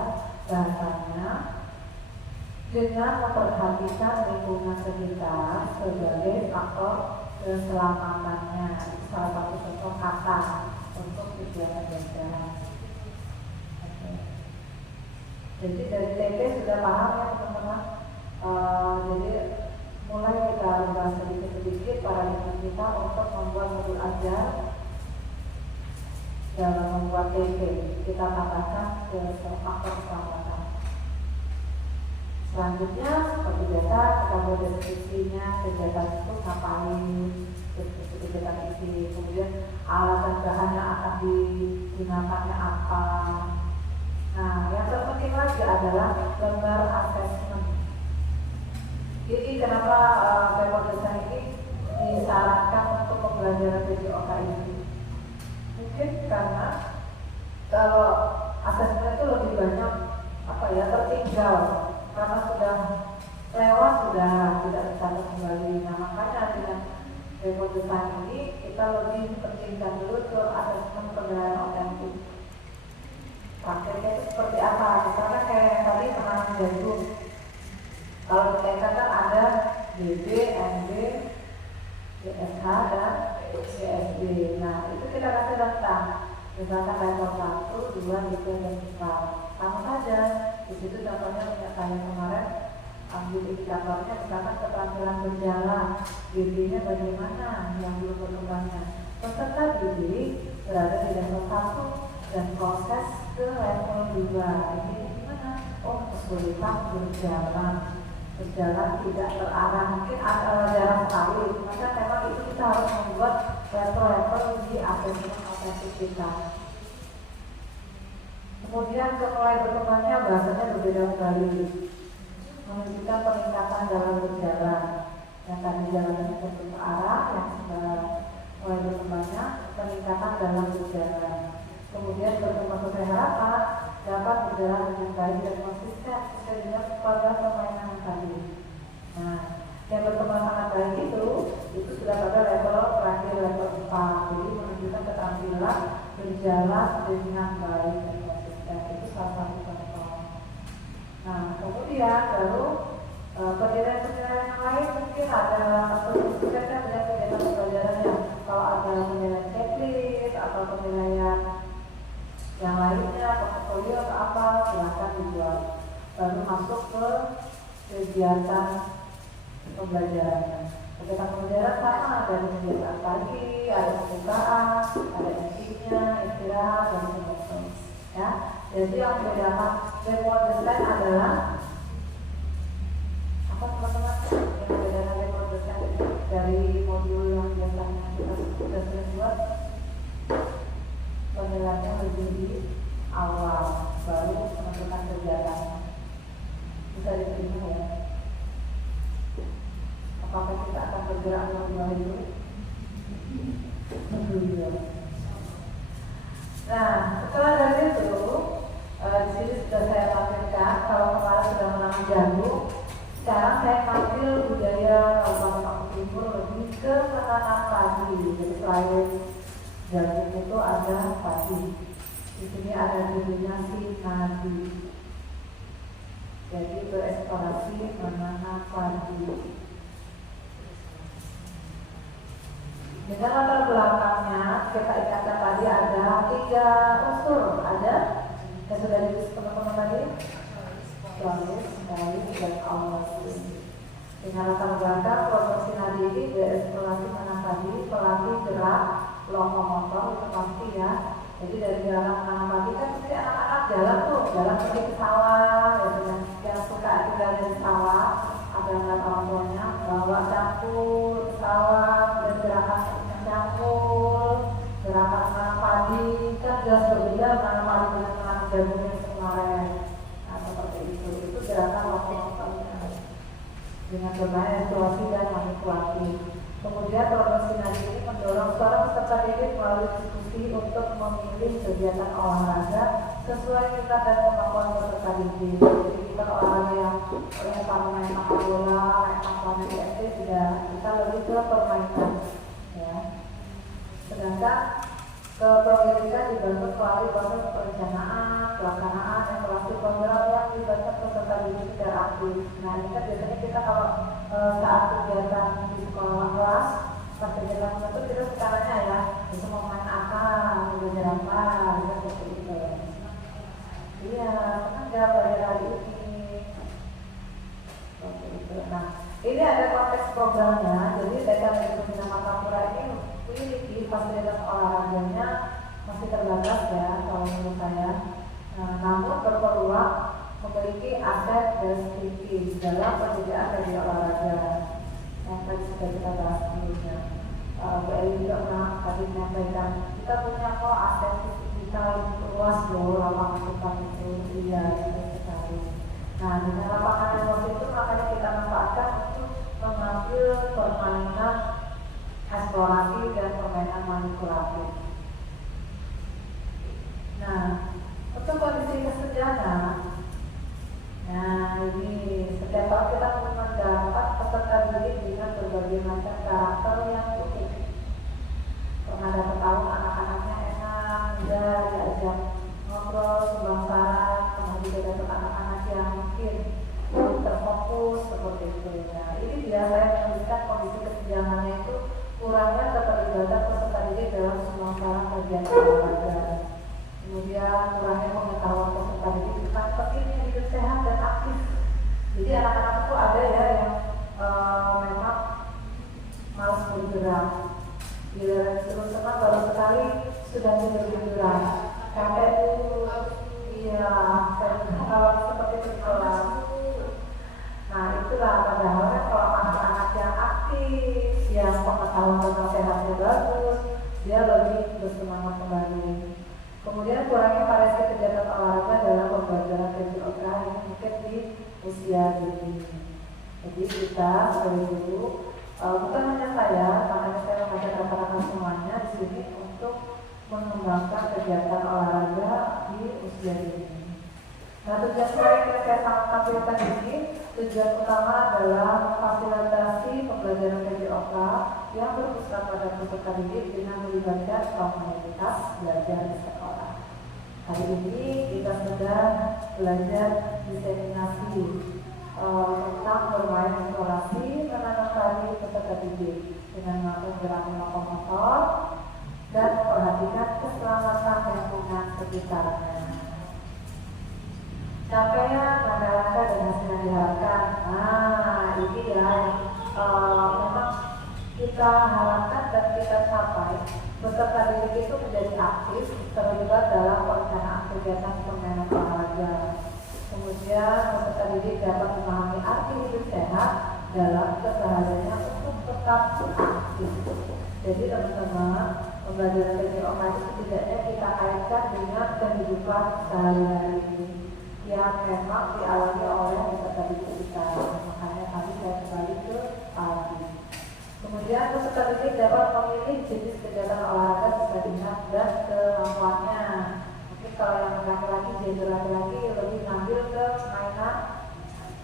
Bahasanya dengan memperhatikan lingkungan sekitar sebagai faktor keselamatannya. Salah satu contoh kata untuk kegiatan belajar. Jadi dari TP sudah paham ya teman-teman. Jadi mulai kita bahas sedikit-sedikit paradigma kita untuk membuat modul ajar dalam membuat TP. Kita tambahkan ke faktor keselamatan. Selanjutnya seperti biasa kita buat deskripsinya, kegiatan itu ngapain, deskripsi kegiatan isi, kemudian alat dan bahan yang akan digunakannya apa. Nah, yang terpenting lagi adalah lembar asesmen. Jadi kenapa paper design ini disarankan untuk pembelajaran PJOK ini? Mungkin karena kalau asesmen itu lebih banyak tertinggal karena sudah lewat sudah tidak bisa kembali. Nah makanya dengan paper design ini kita lebih pentingkan dulu ke asesmen penilaian otentik. Prakteknya itu seperti apa? Misalnya kayak tadi penanam jagung. Kalau di TK kan ada DB, MB, DSH dan CSD. Nah itu kita kasih rentang. Misalkan level 1, 2, 3, dan 4. Sama saja. Di situ contohnya kayak kemarin ambil indikatornya misalkan keterampilan berjalan, DB-nya bagaimana yang belum berkembangnya. Peserta DB berada di level 1 dan proses ke level 2. Ini gimana? Oh, kesulitan berjalan tidak terarah, mungkin ada jarang sekali. Maka memang itu kita harus membuat level-level di asesmen otentik kita. Kemudian mulai berkembangnya bahasanya berbeda sekali, menunjukkan peningkatan dalam berjalan. Yang tadi jalannya ke arah, yang sudah mulai berkembangnya peningkatan dalam berjalan. Kemudian berkembang sesuai harapan dapat berjalan dengan baik dan konsisten sesuai dengan pada permainan tadi. Nah, yang berkembang sangat baik itu sudah pada level terakhir level 4. Jadi menunjukkan keterampilan berjalan dengan baik dan konsisten. Itu salah satu contoh. Nah, kemudian baru penilaian-penilaian yang lain mungkin ada kegiatan pembelajarannya. Kalau ada penilaian checklist atau penilaian yang lainnya, portfolio atau apa, silakan dibuat. Baru masuk ke kegiatan pembelajarannya. Kegiatan pembelajaran sama, dari kegiatan pagi, ada pembukaan, ada intinya, istirahat, dan sebagainya. Ya, jadi yang membedakan report design adalah apa teman-teman? Yang membedakan report design dari modul yang biasanya kita sudah sering buat, penilaiannya lebih di awal, baru menentukan kegiatan. Bisa diterima ya? Apakah kita akan bergerak memulai itu? Tentunya. Nah, setelah dari itu, di sini sudah saya tampilkan. Kalau kemarin sudah menanam jagung, sekarang saya tampil budaya Kabupaten Lombok Timur lebih ke menanam padi. Jadi selain jagung itu ada padi. Di sini ada dominasi nadi. Jadi bereksplorasi menanam padi. Dengan latar belakangnya kita ingatkan tadi ada 3 unsur, ada yang sudah ditulis teman-teman tadi, Jonis, Baik, dan Allah. Dengan latar belakang produksi nadi ini bereksplorasi menanam padi, pelatih gerak, lokomotor itu pasti ya. Jadi dari jalan menanam padi kan pasti anak-anak jalan pergi ke sawah, ya, yang suka tinggal di sawah, ada yang lihat orang tuanya bawa campur sawah dan gerakan campur, gerakan menanam padi kan jelas berbeda menanam padi dengan menanam jagung yang kemarin. Nah seperti itu gerakan lokomotornya dengan berbagai situasi dan manipulasi. Kemudian produksi nadi ini mendorong seorang peserta didik melalui diskusi untuk memilih kegiatan olahraga sesuai minat dan kemampuan peserta didik. Jadi kita olahraga yang main sepak bola, main tampon di SD tidak, kita lebih ke permainan. Ya. Sedangkan kepemilikan dibantu melalui proses perencanaan, pelaksanaan, evaluasi program yang melibatkan peserta didik secara aktif. Nah ini kan biasanya kita kalau saat kegiatan di sekolah kelas, pas kegiatan itu kita sekarangnya ya, bisa mau main apa, belajar apa, seperti itu. Iya, kan nggak belajar hari ini. Seperti itu. Nah, ini ada konteks programnya. Jadi data dari Pembina Martapura ini memiliki fasilitas olahraganya masih terbatas ya, kalau menurut saya. Nah, namun berpeluang memiliki aset dan tinggi dalam penyediaan dari olahraga yang tadi sudah kita bahas sebelumnya. Bu Eli juga pernah tadi menyampaikan kita punya kok aset kita luas loh, lapangan depan itu iya itu sekali. Nah dengan lapangan yang luas itu makanya kita manfaatkan untuk mengambil permainan eksplorasi dan permainan manipulatif. Nah untuk kondisi kesenjangan, nah ini setiap tahun kita mendapat peserta didik dengan berbagai macam karakter yang unik. Pernah dapat tahu anak-anaknya enak, muda, diajak ngobrol, sumbang saran. Pernah juga dapat anak-anak yang mungkin terfokus seperti itu. Nah ini biasa yang menunjukkan kondisi kesenjangannya itu kurangnya keterlibatan peserta didik dalam semua saran kegiatan olahraga. Kemudian kurangnya pengetahuan peserta didik tentang pentingnya hidup sehat dan aktif. Jadi anak-anak itu ada ya yang memang malas bergerak. Bila disuruh senang baru sekali sudah tidur-tiduran. Kakek itu, iya, kalau seperti itu kelas. Nah itulah padahal kalau anak-anak yang aktif, yang pengetahuan tentang sehatnya bagus, dia lebih bersemangat kembali. Kemudian kurangnya variasi kegiatan olahraga dalam pembelajaran PJOK ini mungkin di usia dini. Jadi kita sebagai guru, bukan hanya saya, makanya saya mengajak rata-rata semuanya di sini untuk mengembangkan kegiatan olahraga di usia dini. Nah tujuan proyek yang saya tampilkan ini, tujuan utama adalah memfasilitasi pembelajaran PJOK yang berpusat pada peserta didik dengan melibatkan komunitas belajar di sekolah. Hari ini kita sedang sudah belajar diseminasi tentang bermain eksplorasi menanam tali peserta didik dengan melakukan gerakan lokomotor dan memperhatikan keselamatan lingkungan sekitarnya. Capaian langkah-langkah dan hasil yang diharapkan. Nah, ini ya memang kita harapkan dan kita capai. Peserta didik itu menjadi aktif, terlibat dalam perencanaan kegiatan permainan olahraga. Kemudian peserta didik dapat memahami arti hidup sehat dalam kesehariannya untuk tetap aktif. Jadi teman-teman, pembelajaran PJOK itu setidaknya kita kaitkan dengan kehidupan sehari-hari ini yang memang dialami oleh peserta didik kita. Makanya tadi saya kembali ke pagi. Kemudian peserta didik dapat memilih jenis kegiatan olahraga sesuai minat dan kemampuannya. Mungkin kalau yang laki-laki, gender laki-laki lebih ngambil ke mainan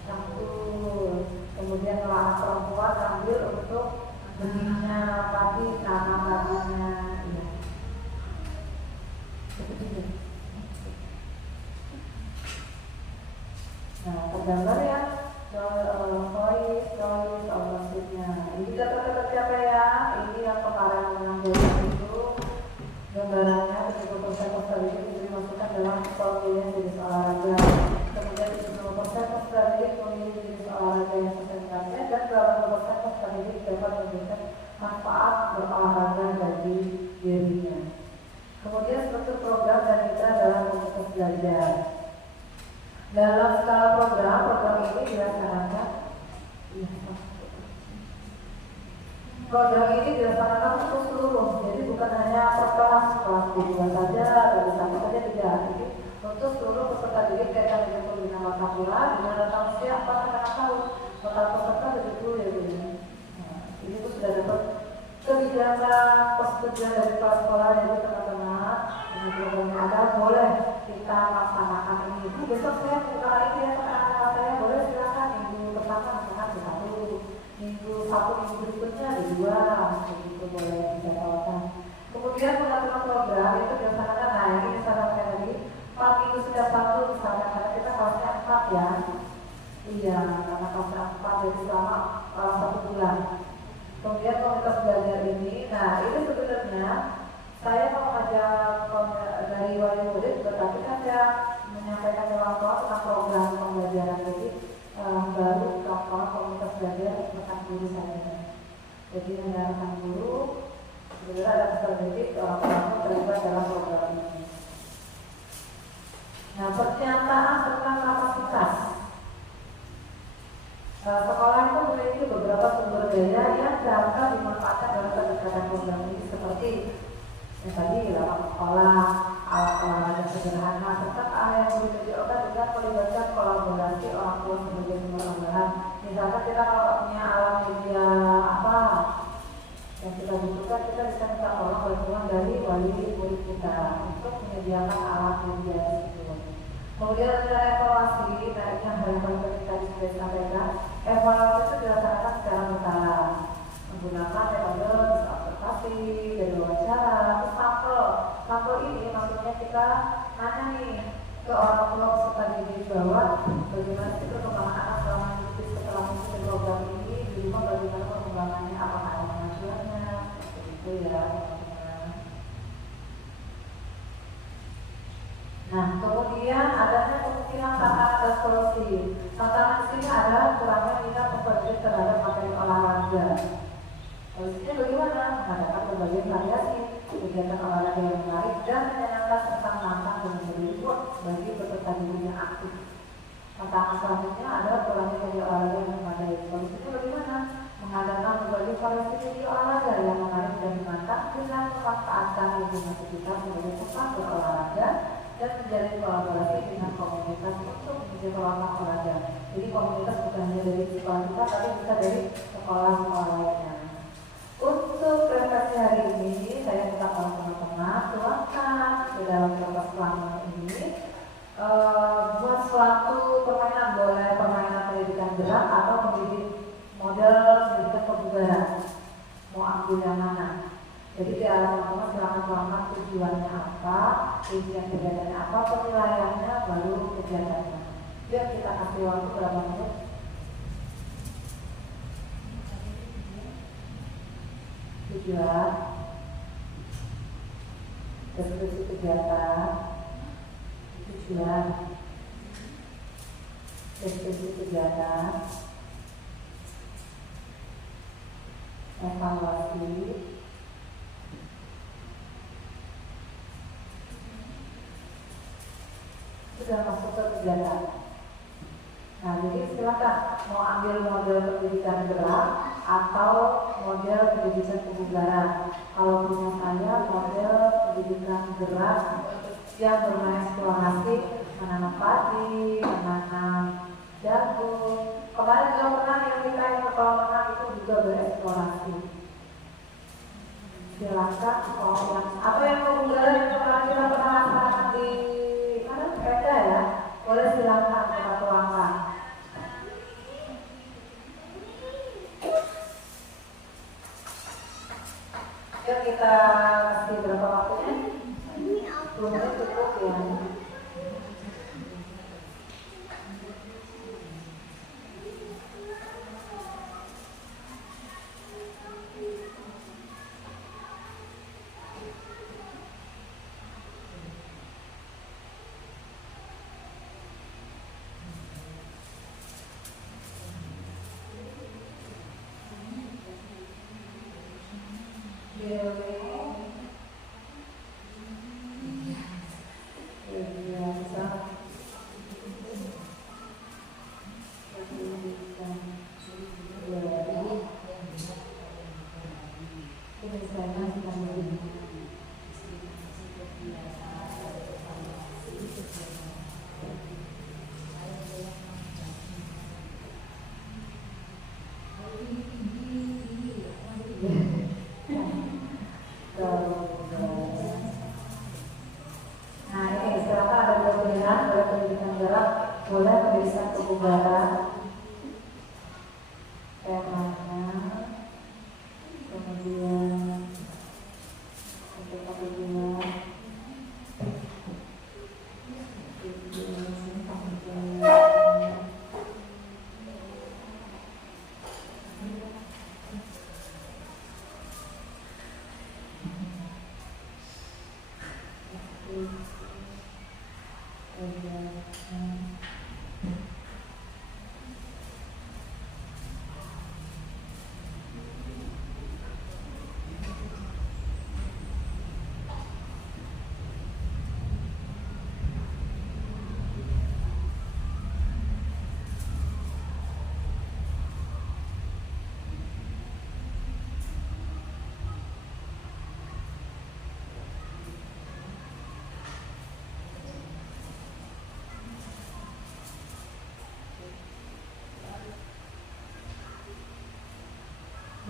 campur. Kemudian kalau anak perempuan ngambil untuk benihnya padi, tanam padinya. Ya. Seperti itu. Nah, tergambar ya, voice, maksudnya. Ini data-data siapa ya? Ini yang kemarin mengambil itu gambarannya 70% peserta didik dimasukkan dalam pemilihan jenis olahraga. Kemudian 70% peserta didik memilih jenis olahraga yang sesuai minatnya dan 80% peserta didik dapat memberikan manfaat berolahraga bagi dirinya. Kemudian struktur program dan mitra dalam komunitas belajar. Dalam skala program ini dilaksanakan untuk seluruh, jadi bukan hanya per kelas kedua saja, dari satu saja tidak. Jadi untuk seluruh peserta didik kaitan dengan pembinaan mata kuliah dengan rentang usia 4,5 tahun, total peserta 70 ya ini. Nah, ini tuh sudah dapat kebijakan persetujuan dari kepala sekolah, jadi teman-teman ini programnya ada, boleh kita laksanakan ini. Besok saya buka lagi ya anak-anak saya, boleh silakan minggu pertama misalkan di 1, minggu berikutnya ada 2, begitu boleh dijadwalkan. Kemudian pengaturan program itu dilaksanakan, nah ini misalkan kayak tadi 4 minggu setiap 1 misalkan, karena kita kelasnya 4 ya. Iya, karena kelasnya 4 jadi selama 1 bulan. Kemudian komunitas belajar ini, nah ini sebenarnya saya mau mengajak dari wali murid, tetapi kan saya menyampaikan ke orang tua tentang program pembelajaran, jadi baru kawan komunitas belajar rekan guru saya. Jadi hanya rekan guru, sebenarnya ada peserta didik, orang tua terlibat dalam program ini. Nah, pernyataan tentang kapasitas. Sekolah itu memiliki beberapa sumber daya yang dapat dimanfaatkan dalam kegiatan program ini seperti yang tadi lapangan sekolah, alat olahraga sederhana, serta keahlian guru PJOK dengan melibatkan kolaborasi orang tua sebagai sumber tambahan. Misalkan kita kalau punya alat media apa yang kita butuhkan, kita bisa minta tolong bantuan dari wali murid kita untuk menyediakan alat media tersebut. Kemudian ada evaluasi, nah ini yang paling penting tadi sudah disampaikan. Evaluasi itu dilaksanakan secara berkala menggunakan metode observasi, dari wawancara, terus sampel ini maksudnya kita nanya nih ke orang tua peserta didik bahwa bagaimana sih perkembangan anak selama mengikuti setelah mengikuti program ini di rumah, bagaimana perkembangannya, apakah ada pengajuannya, begitu ya. Nah, kemudian adanya kemungkinan tantangan dan solusi. Tantangan di sini adalah kurangnya minat peserta terhadap materi olahraga. Solusinya bagaimana? Mengadakan berbagai variasi kegiatan olahraga yang menarik dan menyenangkan serta menantang dan memberi reward bagi peserta didik yang aktif. Tantangan selanjutnya adalah kurangnya media olahraga yang memadai. Solusinya bagaimana? Mengadakan berbagai variasi media olahraga yang menarik dan menantang dengan memanfaatkan lingkungan sekitar sebagai tempat berolahraga dan menjalin kolaborasi dengan komunitas untuk menjadi kelompok olahraga. Jadi komunitas bukan hanya dari sekolah kita, tapi bisa dari sekolah-sekolah lainnya. Untuk presentasi hari ini, saya minta teman-teman tuangkan ke dalam kertas pelanggan ini buat suatu permainan, boleh permainan pendidikan gerak atau pendidik model pendidikan kebugaran. Mau ambil yang mana? Jadi teman-teman silakan tuangkan tujuannya apa, tujuan kegiatannya apa, penilaiannya, baru kegiatannya. Biar kita kasih waktu berapa menit? Tujuan, deskripsi kegiatan, tujuan, deskripsi kegiatan, evaluasi, sudah masuk ke kegiatan. Nah, jadi silakan mau ambil model pendidikan gerak atau model pendidikan kebugaran. Kalau punya saya model pendidikan gerak yang bereksplorasi menanam padi, menanam jagung. Kemarin juga pernah yang kita yang kolam renang itu juga bereksplorasi. Silakan kalau yang apa yang kebugaran yang kemarin kita pernah laksanakan di mana sepeda ya, boleh silakan kita tuangkan. Yuk kita kasih berapa waktunya? 10 menit cukup ya. Nah ini silakan ada dua pilihan, boleh pendidikan gerak, boleh pendidikan kebugaran. Temanya, kemudian untuk kebugaran.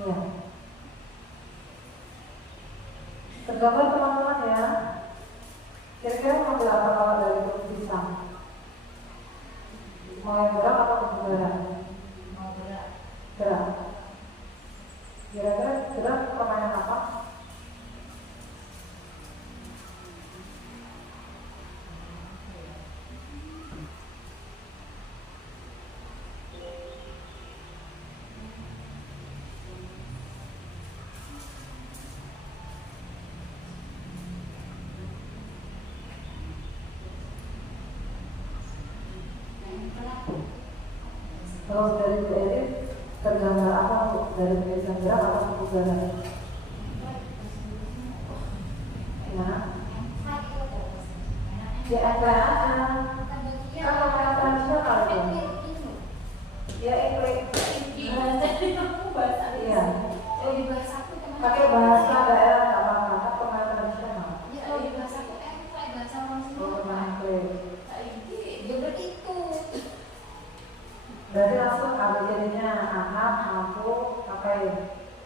Ya. Tergambar teman-teman ya. Kira-kira mau ambil apa kalau dari pisang? Mau yang gerak atau kebugaran? Mau gerak. Gerak. Kira-kira gerak permainan apa? Kalau dari Bu Erin tergambar apa untuk dari pendidikan gerak atau kebugaran? Ya. Ya ada aja. Kalau yang tradisional itu. Ya Inggris. Iya. Pakai bahasa daerah nggak apa-apa, kan pemain tradisional. Pemain Inggris. Berarti langsung ABCD-nya anak mampu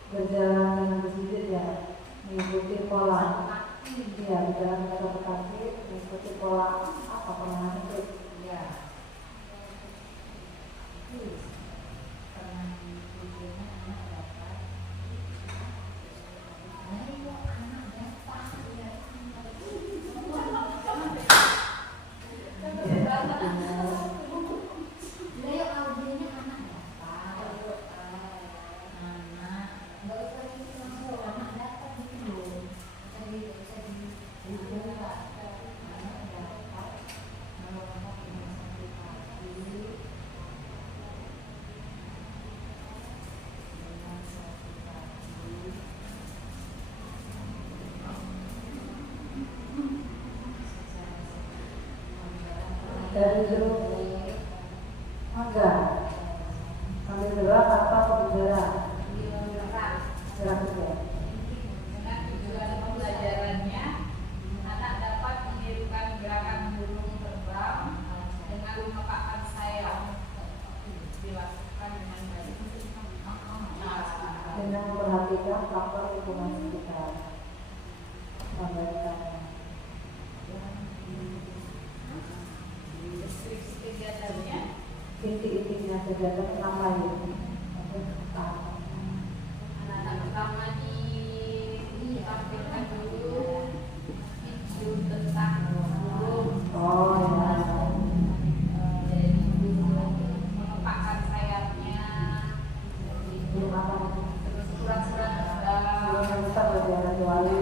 berjalan dengan bersujud ya, mengikuti pola. Iya, berjalan dengan satu kaki, mengikuti pola apa permainan itu. Ya. Permainan tujuannya anak dapat. Dari jeruk mangga sambil gerak apa bergerak gerak juga. Dengan tujuan pembelajarannya, anak dapat menirukan gerakan burung terbang dengan mengepakkan sayap. Dilakukan dengan baik. Dengan memperhatikan faktor lingkungan sekitar. Memberikan Deskripsi kegiatannya. inti-intinya kegiatan ngapain? Anak-anak pertama ditampilkan dulu video tentang burung. Oh ya. Jadi mengepakkan sayapnya. Belum apa? Terus surat-surat terbang. Belum yang bisa berjalan kecuali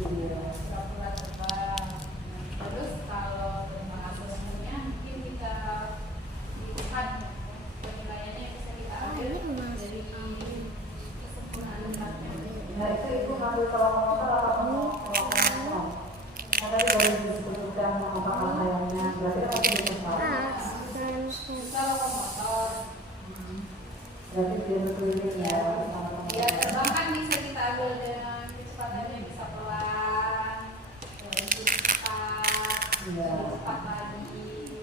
Surat-surat terbang. Terus kalau terjemahan sesungguhnya mungkin kita lihat penilaiannya bisa kita ambil dari kesempurnaan tempatnya. Nah itu ibu ngambil kelompok atau kelompok? Ada yang disebutkan mengapa sayangnya berarti kan masih besar. Kita motor. Berarti dia berkeliling ya. Ya terbang kan bisa kita ambil dengan kecepatannya bisa pelan, terus cepat, cepat lagi.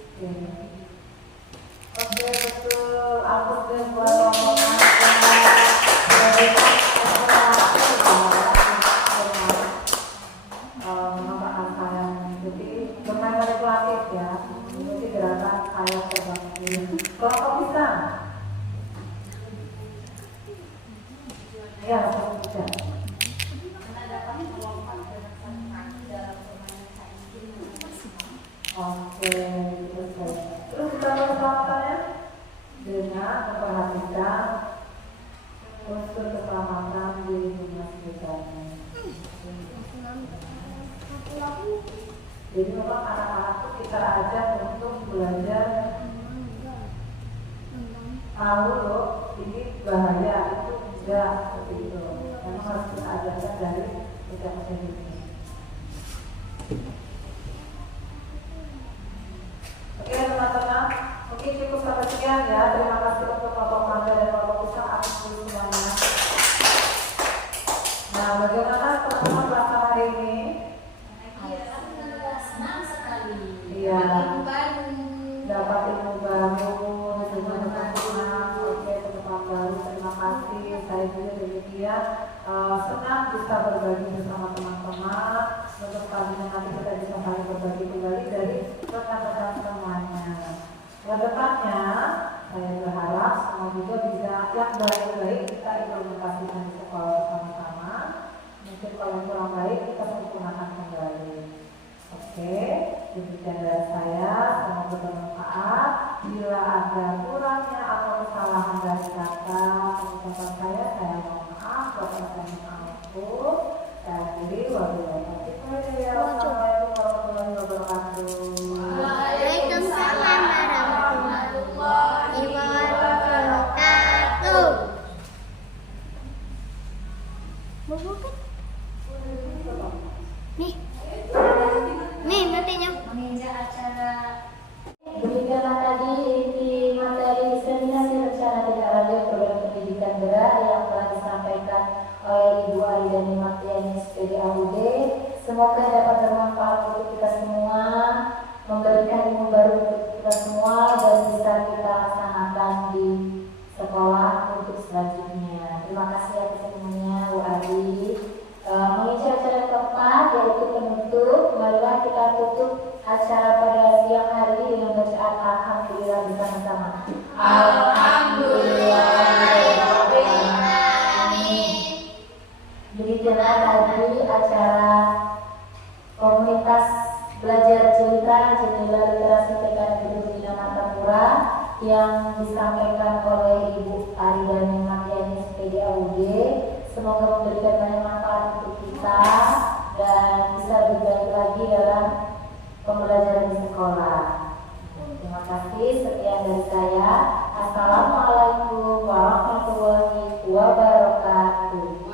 Oke betul. Aku sudah buat omongan. Mengapa sayang? Jadi bermain manipulatif ya. Jadi gerakan sayap terbang ini. Kelompok pisang. Ya, bisa. Karena dapat melompat dengan satu kaki dalam permainan sains. Oke, terus kita keselamatannya dengan memperhatikan unsur keselamatan di lingkungan sekitarnya. Jadi memang anak-anak itu kita ajak untuk belajar tahu loh ini bahaya itu enggak seperti itu. Memang harus kita ajarkan dari sejak usia dini. Oke teman-teman, mungkin cukup sampai sekian ya. Terima kasih untuk kelompok mangga dan kelompok pisang atas dulu semuanya. Nah, bagaimana teman-teman merasa hari ini? Senang sekali. Iya. Ilmu baru. Dapat ilmu baru, dengan teman-teman. Oke, teman-teman baru. Terima kasih. Saya juga demikian. Senang bisa berbagi bersama teman-teman. Untuk kalinya nanti kita bisa saling berbagi kembali dari rekan-rekan semuanya. Kedepannya, saya berharap semua juga bisa yang baik-baik kita implementasikan di sekolah bersama-sama. Mungkin kalau yang kurang baik kita sempurnakan kembali. Oke, demikian dari saya. Semoga bermanfaat. Bila ada kurangnya atau kesalahan dari kata pengucapan saya mohon maaf. Bapak saya mengampun. Saya akhiri. Wassalamualaikum warahmatullahi wabarakatuh. Waalaikumsalam warahmatullahi wabarakatuh. Mau bukan? Nih nantinya. Menginjak acara. Demikianlah tadi inti materi diseminasi rencana tidak radio program pendidikan gerak yang telah disampaikan oleh Ibu Aridani Martiani SPD AUD. Semoga dapat bermanfaat untuk kita semua, memberikan ilmu baru untuk kita semua dan bisa kita laksanakan di sekolah untuk selanjutnya. Terima kasih atas semuanya, Bu Ari. Menginjak acara keempat yaitu penutup. Marilah kita tutup acara pada siang hari dengan bacaan Alhamdulillah bersama-sama. Alhamdulillahirobbilalamin. Demikianlah tadi acara komunitas belajar cerita jendela literasi TK Negeri Bina Martapura yang disampaikan oleh Ibu Aridani Martiani SPD AUD. Semoga memberikan banyak manfaat untuk kita dan bisa lebih baik lagi dalam pembelajaran di sekolah. Terima kasih. Sekian dari saya. Assalamualaikum warahmatullahi wabarakatuh.